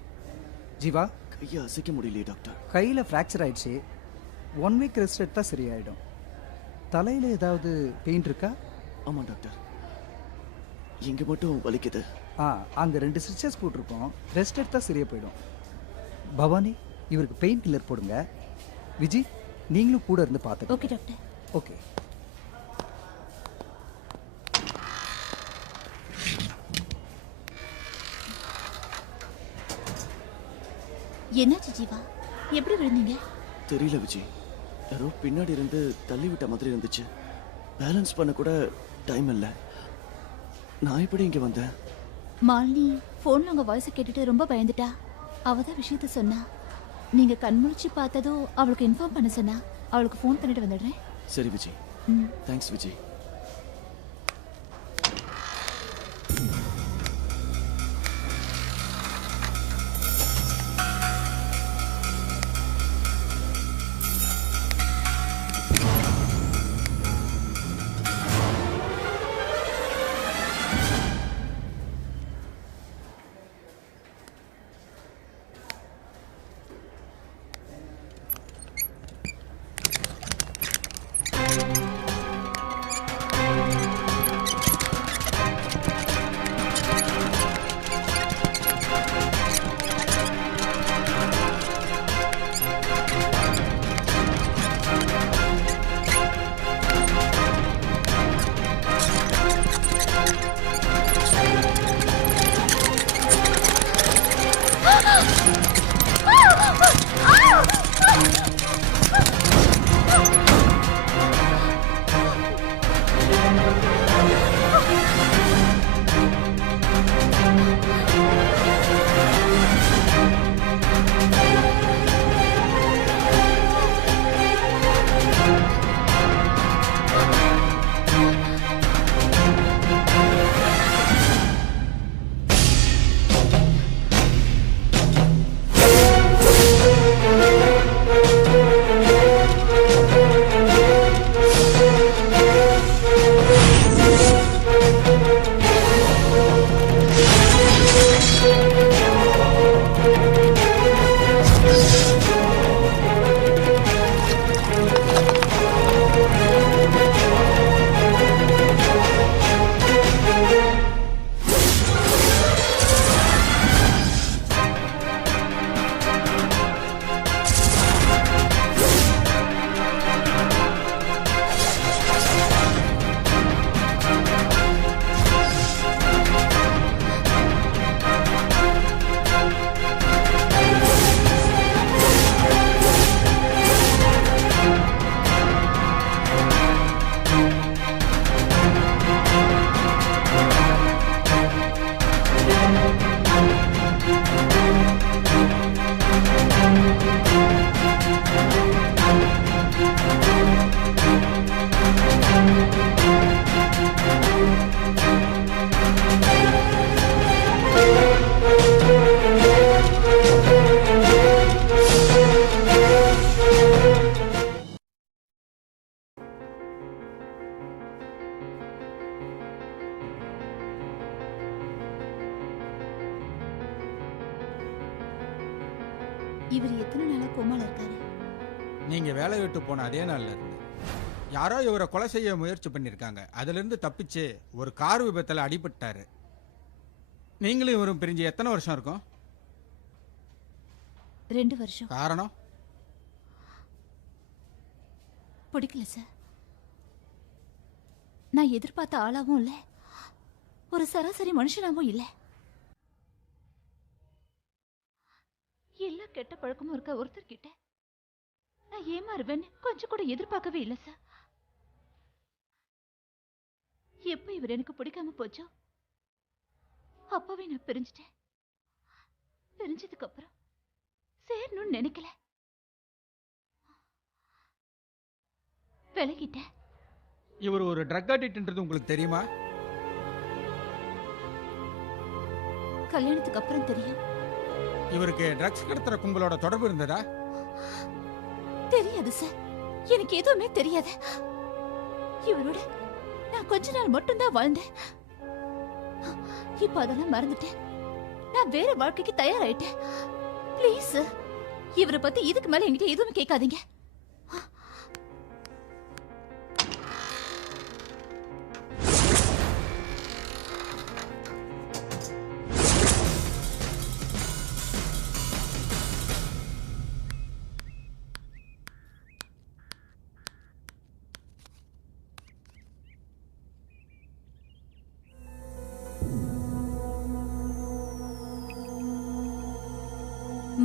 ஜீவா, கையை அசைக்க முடியலையே டாக்டர். கையில் ஃப்ராக்சர் ஆயிடுச்சு. 1 வீக் ரெஸ்ட் எடுத்தால் சரியாயிடும். தலையில் ஏதாவது பெயின் இருக்கா? ஆமாம் டாக்டர், இங்கே மட்டும் வலிக்குது. அங்கே 2 ஸ்டிச்சஸ் போட்டிருக்கோம். ரெஸ்ட் எடுத்தால் சரியாக போயிடும். பவானி, இவருக்கு பெயின் கில்லர் போடுங்க. விஜி, நீங்களும் கூட இருந்து பார்த்துக்கோங்க. Okay doctor. ஓகே. என்னாச்சு ஜீவா? எப்படி விழுந்தீங்க? தெரியல விஜய், யாரோ பின்னாடி இருந்து தள்ளி விட்ட மாதிரி இருந்துச்சு. பேலன்ஸ் பண்ண கூட டைம் இல்லை. நான் எப்படி இங்கே வந்தேன்? மாலினி ஃபோனில் உங்கள் வாய்ஸை கேட்டுட்டு ரொம்ப பயந்துட்டா. அவ தான் விஷயத்த சொன்னா. நீங்கள் கண்முழிச்சு பார்த்ததோ அவளுக்கு இன்ஃபார்ம் பண்ண சொன்னா. அவளுக்கு ஃபோன் பண்ணிட்டு வந்துடுறேன். சரி விஜய். தேங்க்ஸ் விஜய். இவர் எத்தனை நாளா கோமால இருக்காரு? நீங்க வேலை விட்டு போன அதே நாள்ல இருந்து யாரோ இவரை கொலை செய்ய முயற்சி பண்ணிருக்காங்க. அதுல இருந்து தப்பிச்சு ஒரு கார் விபத்துல அடிபட்டாரு. நீங்களும் இவரும் பிரிஞ்சு எத்தனை வருஷம் இருக்கும்? 2 வருஷம். காரணம்? பிடிக்கல சார். நான் எதிர்பார்த்த ஆளாவும் இல்ல, ஒரு சராசரி மனுஷனாவும் இல்ல. எல்லா கெட்ட பழக்கமும் இருக்க ஒருத்தர் கிட்ட நான் ஏமாறுவேன்னு கொஞ்சம் கூட எதிர்பார்க்கவே இல்லை சார். எப்ப இவர் எனக்கு பிடிக்காம போச்சோ அப்பவே நான் பிரிஞ்சிட்டேன். பிரிஞ்சதுக்கு அப்புறம் சேரணும்னு நினைக்கல, விலகிட்டேன். இவர் ஒரு ட்ரக் அடிக்ட்ன்றது உங்களுக்கு தெரியுமா? கல்யாணத்துக்கு அப்புறம் தெரியும். இவருக்கு ட்ரக்ஸ் கடத்துற கும்பலோட தொடர்பு இருந்ததா? தெரியாது சார், எனக்கு எதுவுமே தெரியாது. இவரோட நான் கொஞ்ச நாள் மட்டும்தான் வாழ்ந்தேன். இப்ப அதெல்லாம் மறந்துட்டேன். நான் வேற வாழ்க்கைக்கு தயாராயிட்டேன். ப்ளீஸ் இவரை பத்தி இதுக்கு மேல என்கிட்ட எதுவும் கேட்காதீங்க.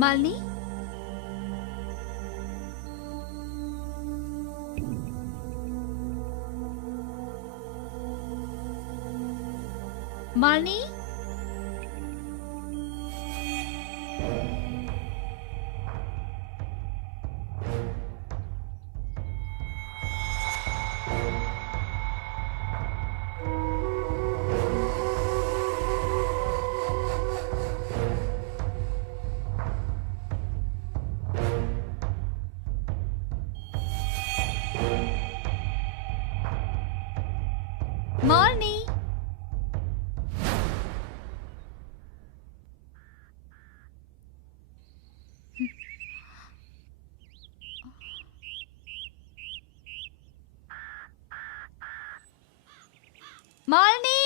மாலினி, மாலினி, மாலினி. மாலினி,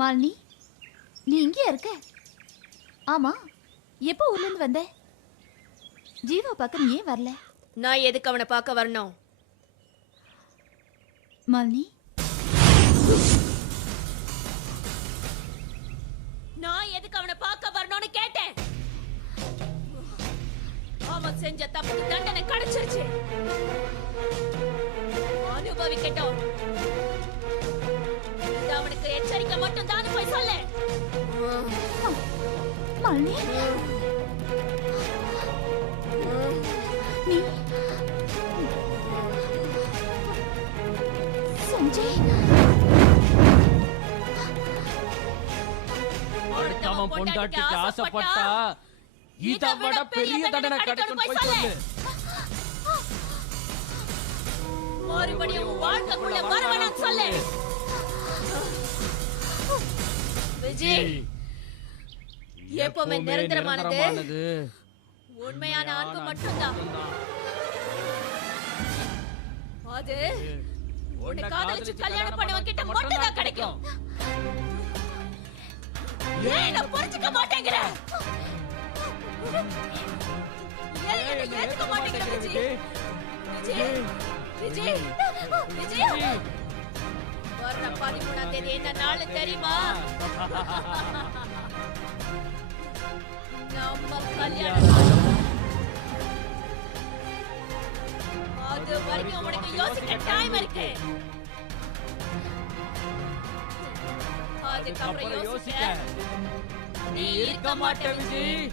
மாலினி, நீ இங்கே இருக்க? ஆமா, எப்போ ஊர்ல இருந்து வந்த? ஜீவா பார்க்க நீ ஏன் வரல? நான் எதுக்கு அவனை பார்க்க வரணும்? மாலினி, நான் எதுக்கு அவனை பார்க்க வரணும்னு கேட்டேன். அவன் செஞ்ச தப்புக்கு தண்டனை கிடைச்சிருச்சு. அனுபவிக்கட்டும். இது அவனுக்கு எச்சரிக்கை மட்டும் தான் போய் சொல்லு. மாலினி, நீ சஞ்சய் அடுத்தவன் பொண்டாட்டிக்கு ஆசைப்பட்டா இதை விட பெரிய தண்டனை கிடைக்கும் போய் சொல்லு. மறுபடியும் வாழ்க்கைக்குள்ள வரவேணாம் சொல்லு. விஜய், எப்பவுமே நிரந்தரமானது உண்மையான அன்பு மட்டும்தான். அது உன்னை காதலிச்சு கல்யாணம் பண்ணவன் கிட்ட மட்டும் தான் கிடைக்கும். ஏன் என்ன புரிஞ்சுக்க மாட்டேங்கிற? ஏன் என்ன ஏத்துக்க மாட்டேங்கிற விஜய்? விஜய், விஜய், விஜய், வர்ற 13ஆம் தேதி என்ன நாள் தெரியுமா? நம்ம கல்யாணம். அது வரைக்கும் உனக்கு யோசிக்க டைம் இருக்கு. அதுக்கப்புறம் யோசிக்க நீ இருக்க மாட்ட Vijay.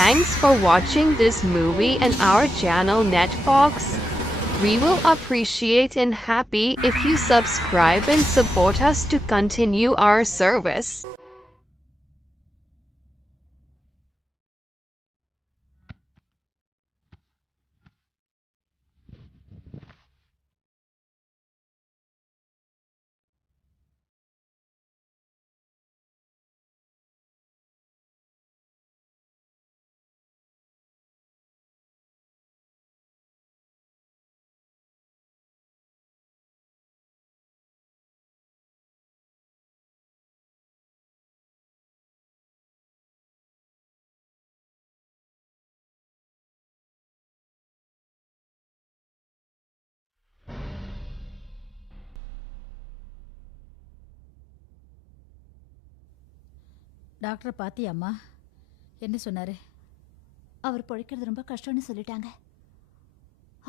Thanks for watching this movie and our channel Netfox. We will appreciate and happy if you subscribe and support us to continue our service. டாக்டரை பாத்தியாம்மா? என்ன சொன்னாரு? அவர் பொழைக்கிறது ரொம்ப கஷ்டம்னு சொல்லிட்டாங்க.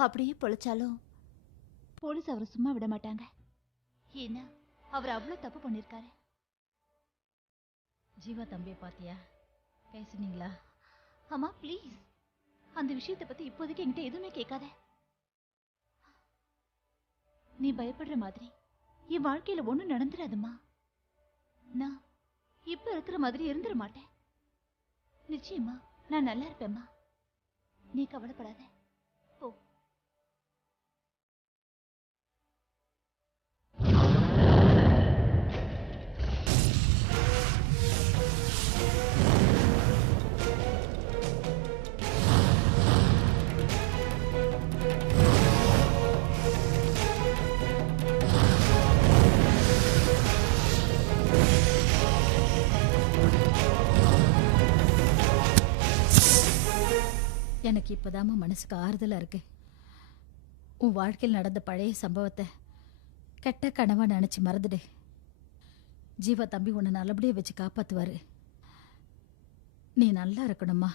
அப்படியே பொழைச்சாலும் போலீஸ் அவரை சும்மா விட மாட்டாங்க. ஏன்னா அவர் அவ்வளவு தப்பு பண்ணிருக்காரு. ஜீவா தம்பியை பாத்தியா? பேசுனீங்களா? அம்மா ப்ளீஸ், அந்த விஷயத்தை பத்தி இப்போதைக்கு என்கிட்ட எதுவுமே கேட்காத. நீ பயப்படுற மாதிரி என் வாழ்க்கையில ஒண்ணும் நடந்துடாதுமா. நான் இப்ப இருக்கிற மாதிரி இருந்துட மாட்டேன். நிச்சயமா நான் நல்லா இருப்பேம்மா. நீ கவலைப்படாத. போ. எனக்கு இப்போதாம்மா மனசுக்கு ஆறுதலா இருக்கு. உன் வாழ்க்கையில் நடந்த பழைய சம்பவத்தை கெட்ட கனவா நினைச்சு மறந்துடு. ஜீவா தம்பி உன்னை நல்லபடியா வச்சு காப்பாத்துவாரு. நீ நல்லா இருக்கணும்மா.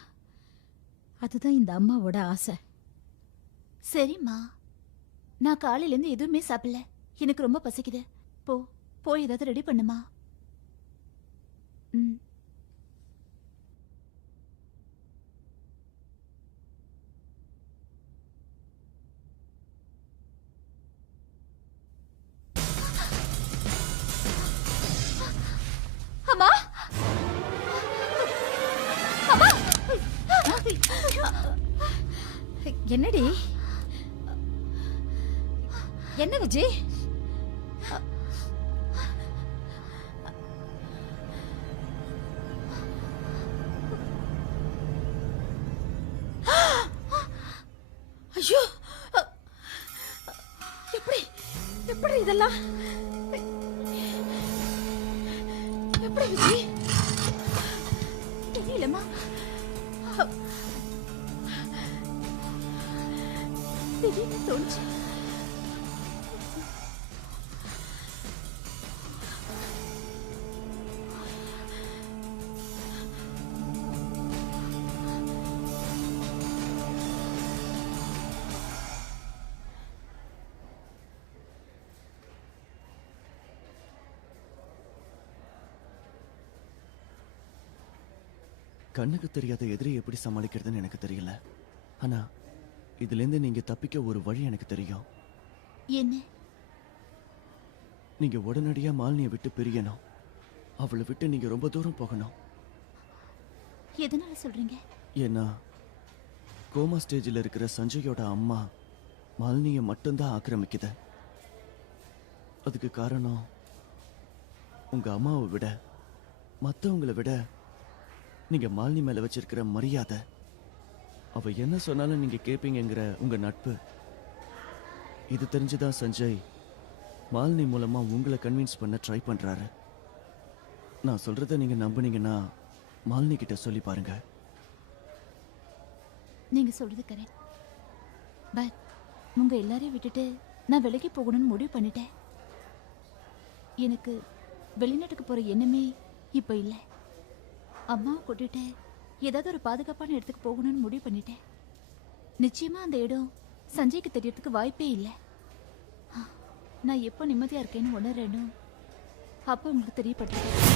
அதுதான் இந்த அம்மாவோட ஆசை. சரிம்மா, நான் காலையில இருந்து எதுவுமே சாப்பிடல. எனக்கு ரொம்ப பசிக்குது. போய் ஏதாவது ரெடி பண்ணுமா. ம். அம்மா, அம்மா, என்னடி? என்ன விஜய்? ஐயோ, எப்படி எப்படி இதெல்லாம் எப்படி விஜய்? தெரியலம்மா. திடீர்னு தோணுச்சு. கண்ணுக்கு தெரியாத எதிரி எப்படி சமாளிக்கிறதுன்னு எனக்கு தெரியல. ஆனா இதுலேருந்து நீங்க தப்பிக்க ஒரு வழி எனக்கு தெரியும். என்ன? நீங்க உடனடியா மாலினியை விட்டு பிரியணும். அவளை விட்டு நீங்க ரொம்ப தூரம் போகணும். எதனால சொல்றீங்க? ஏன்னா கோமா ஸ்டேஜில் இருக்கிற சஞ்சயோட அம்மா மாலினியை மட்டும்தான் ஆக்கிரமிக்குது. அதுக்கு காரணம் உங்க அம்மாவை விட மற்றவங்களை விட நீங்க மாலினி மேல வச்சிருக்கிற மரியாதை. அவ என்ன சொன்னாலும் நீங்க கேட்பீங்கிற உங்க நட்பு. இது தெரிஞ்சுதான் சஞ்சய் மாலினி மூலமா உங்களை கன்வின்ஸ் பண்ண ட்ரை பண்றாரு. நான் சொல்றத நீங்க நம்புனீங்கன்னா மாலினி கிட்ட சொல்லி பாருங்க. நீங்க சொல்றது கரெக்ட். பட் உங்க எல்லாரையும் விட்டுட்டு நான் விலைக்கு போகணும்னு முடிவு பண்ணிட்டேன். எனக்கு வெளிநாட்டுக்கு போற எண்ணமே இப்ப இல்லை. அம்மாவை கூட்டிட்டு ஏதாவது ஒரு பாதுகாப்பான இடத்துக்கு போகணும்னு முடிவு பண்ணிட்டேன். நிச்சயமா அந்த இடம் சஞ்சய்க்கு தெரியறதுக்கு வாய்ப்பே இல்லை. நான் எப்போ நிம்மதியா இருக்கேன்னு உணரேனோ அப்போ உங்களுக்கு தெரியப்பட்டிருக்கேன்.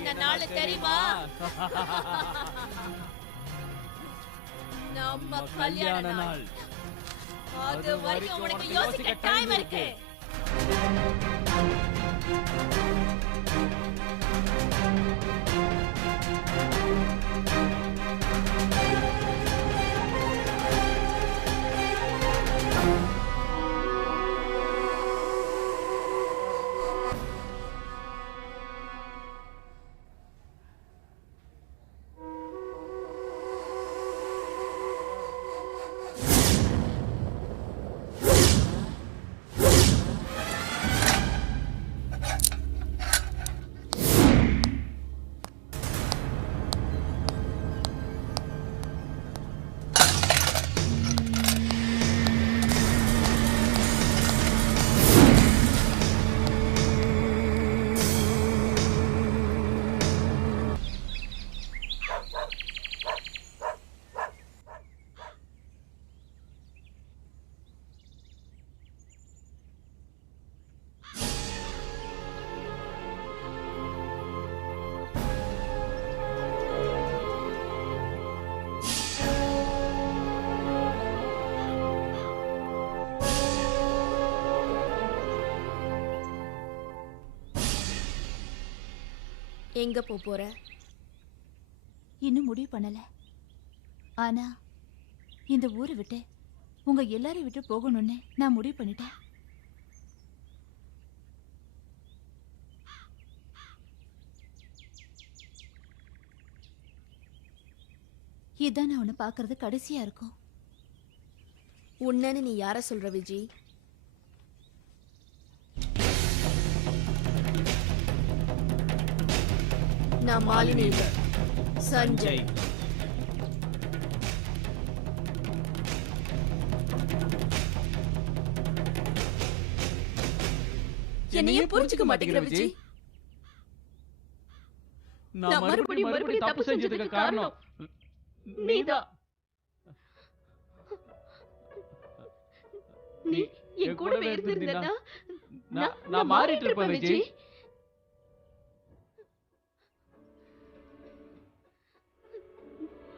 என்ன நாள் தெரியுமா? நம்ம கல்யாண நாள். அது வரைக்கும் உனக்கு யோசிக்க டைம் இருக்கு. எங்க போற? இன்னும் முடிவு பண்ணல. ஆனா இந்த ஊரை விட்டு உங்க எல்லாரையும் விட்டு போகணும்னு நான் முடிவு பண்ணிட்டேன். இதான் நான் உன்னை பாக்குறது கடைசியா இருக்கும். உன்னன்னு நீ யார சொல்ற விஜி? நான் மாலினி இல்ல, சஞ்சய். என்னையே புரிஞ்சுக்க மாட்டேங்கிற விஜி. நான் மறுபடியும் தப்பு செஞ்சதுக்கு காரணம் நீதான். நீ என் கூடவே இருந்திருந்தா நான் மாறிட்டு இருப்பேன் விஜி.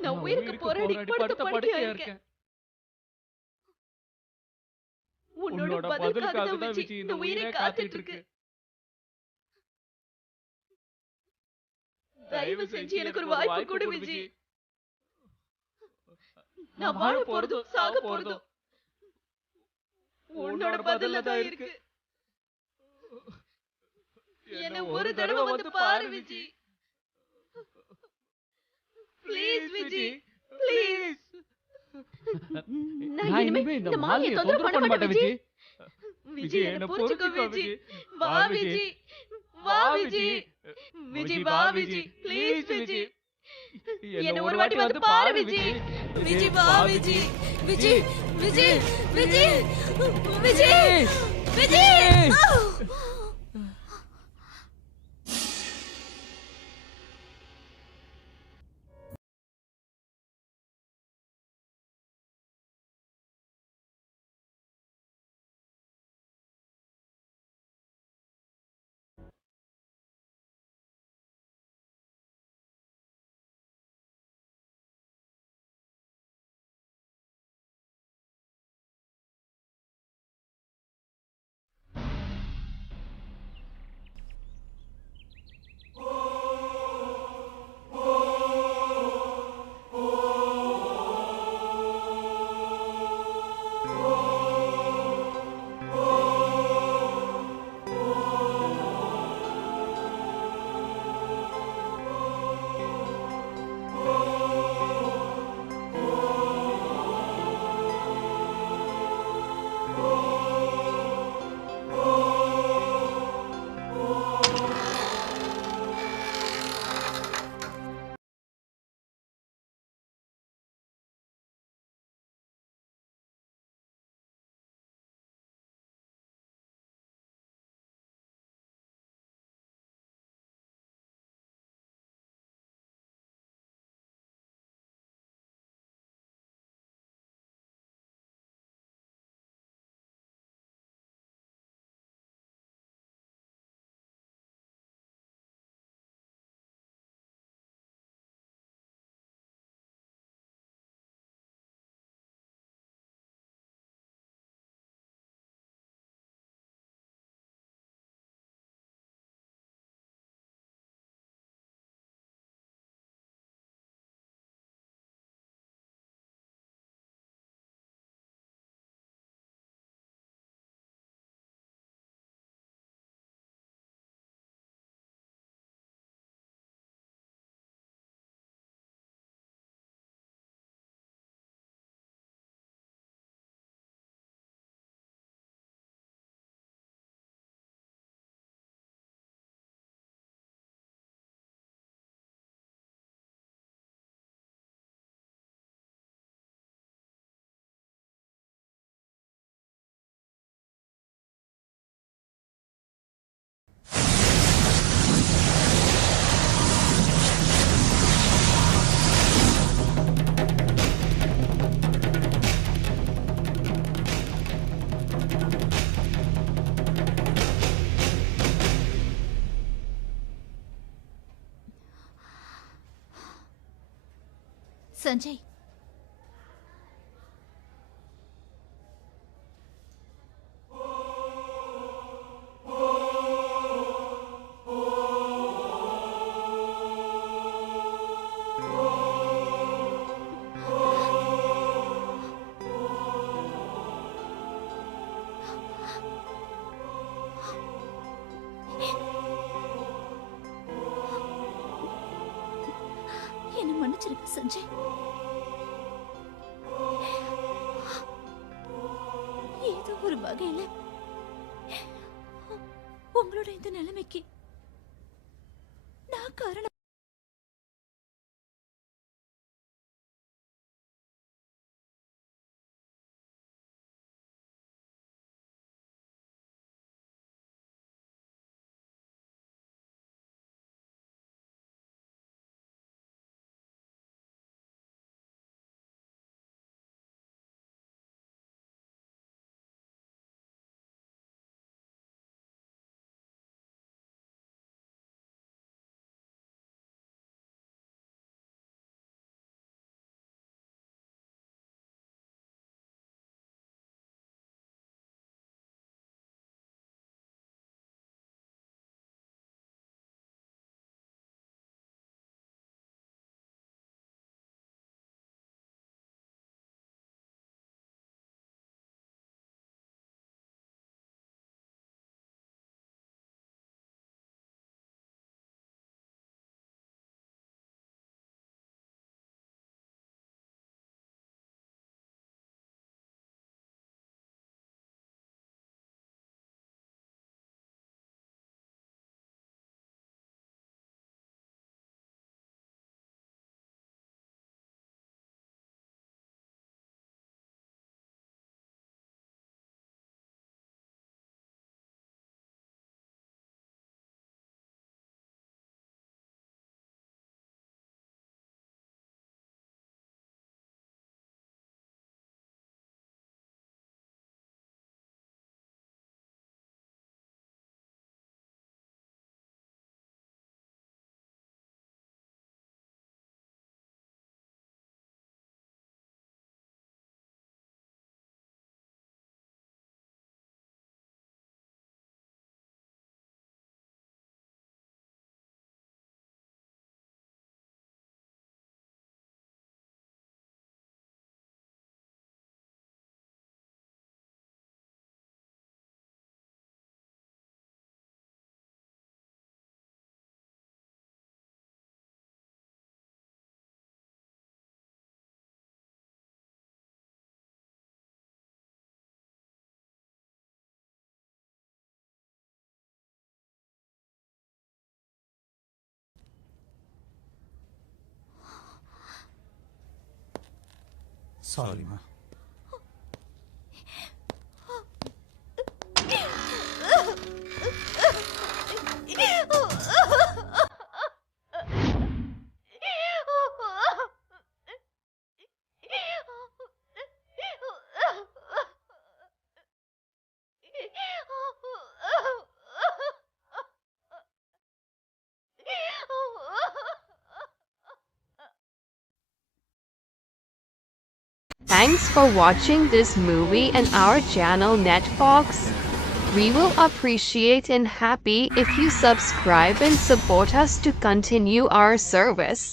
நான் உயிருக்கு போராடி படுத்த படுக்கையா இருக்கேன். உன்னோட பதிலுக்காக தான் விஜி இந்த உயிரை காத்துட்டு இருக்கு. தயவு செஞ்சு எனக்கு ஒரு வாய்ப்பு கொடு விஜி. நான் வாழ போறதும் சாக போறதும் உன்னோட பதில்ல தான் இருக்கு. என்ன ஒரு தடவை வந்து பாரு விஜி. Please Viji, please. நான் இனிமே இந்த மாலியை தொந்தரவு பண்ண மாட்டேன் விஜி. விஜி என்ன புரிஞ்சுக்கோ விஜி. வா விஜி, வா விஜி. விஜி வா விஜி, ப்ளீஸ் விஜி. என்ன ஒரு வாட்டி வந்து பாரு விஜி. விஜி வா விஜி. விஜி, விஜி, விஜி, விஜி, விஜி. சஞ்சய், என்ன மன்னிச்சிருங்க சஞ்சய். ஏதோ ஒரு வகையில உங்களோட இந்த நிலைமைக்கு நான் காரணம். சாரிம்மா. Thanks for watching this movie and our channel Netfox. We will appreciate and happy if you subscribe and support us to continue our service.